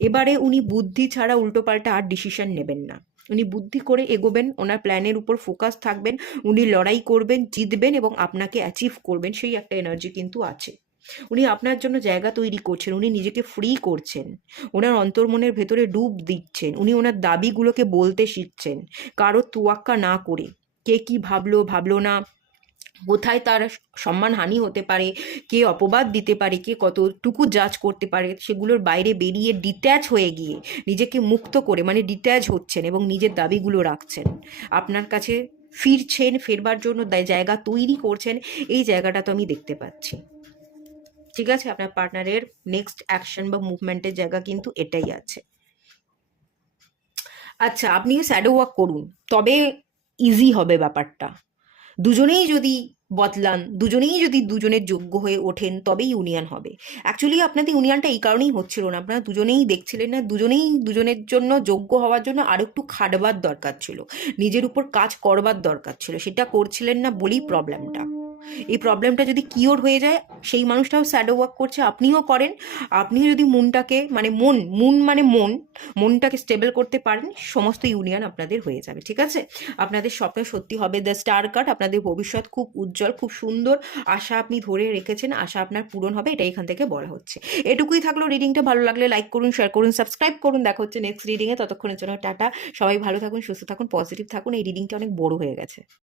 এবারে উনি বুদ্ধি ছাড়া উল্টোপাল্টা আর ডিসিশন নেবেন না, উনি বুদ্ধি করে এগোবেন, ওনার প্ল্যানের উপর ফোকাস থাকবেন, উনি লড়াই করবেন, জিতবেন এবং আপনাকে অ্যাচিভ করবেন। সেই একটা এনার্জি কিন্তু আছে। উনি আপনার জন্য জায়গা তৈরি করছেন, উনি নিজেকে ফ্রি করছেন, ওনার অন্তর্মনের ভেতরে ডুব দিচ্ছেন, উনি ওনার দাবিগুলোকে বলতে শিখছেন, কারো তোয়াক্কা না করে। কে কি ভাবলো না, কোথায় তার সম্মানহানি হতে পারে, কে অপবাদ দিতে পারে, কে কতটুকু জাজ করতে পারে, সেগুলোর বাইরে বেরিয়ে ডিট্যাচ হয়ে গিয়ে নিজেকে মুক্ত করে, মানে ডিট্যাচ হচ্ছেন এবং নিজের দাবিগুলো রাখছেন, আপনার কাছে ফিরছেন, ফেরবার জন্য জায়গা তৈরি করছেন। এই জায়গাটা তো আমি দেখতে পাচ্ছি। ঠিক আছে, আপনার পার্টনারের নেক্সট অ্যাকশন বা মুভমেন্টের জায়গা কিন্তু এটাই আছে। আচ্ছা, আপনিও শ্যাডো ওয়ার্ক করুন, তবে ইজি হবে ব্যাপারটা। দুজনেই যদি বদলান, দুজনেই যদি দুজনের যোগ্য হয়ে ওঠেন, তবেই ইউনিয়ন হবে। অ্যাকচুয়ালি আপনাদের ইউনিয়নটা এই কারণেই হচ্ছিল না, আপনারা দুজনেই দেখছিলেন না, দুজনেই দুজনের জন্য যোগ্য হওয়ার জন্য আরো একটু খাটবার দরকার ছিল, নিজের উপর কাজ করবার দরকার ছিল, সেটা করছিলেন না বলেই প্রবলেমটা। এই প্রবলেমটা যদি কিওর হয়ে যায়, সেই মানুষটাও শ্যাডো ওয়ার্ক করছে, আপনিও করেন। আপনিও যদি মনটাকে, মানে মনটাকে স্টেবল করতে পারেন, সমস্ত ইউনিয়ন আপনাদের হয়ে যাবে। ঠিক আছে, আপনাদের স্বপ্ন সত্যি হবে। দ্য স্টার কার্ড, আপনাদের ভবিষ্যৎ খুব উজ্জ্বল, খুব সুন্দর। আশা আপনি ধরে রেখেছেন, আশা আপনার পূরণ হবে, এটা এখান থেকে বলা হচ্ছে। এটুকুই থাকলো। রিডিংটা ভালো লাগলে লাইক করুন, শেয়ার করুন, সাবস্ক্রাইব করুন। দেখা হচ্ছে নেক্সট রিডিংয়ে, ততক্ষণের জন্য টাটা। সবাই ভালো থাকুন, সুস্থ থাকুন, পজিটিভ থাকুন। এই রিডিংটা অনেক বড় হয়ে গেছে।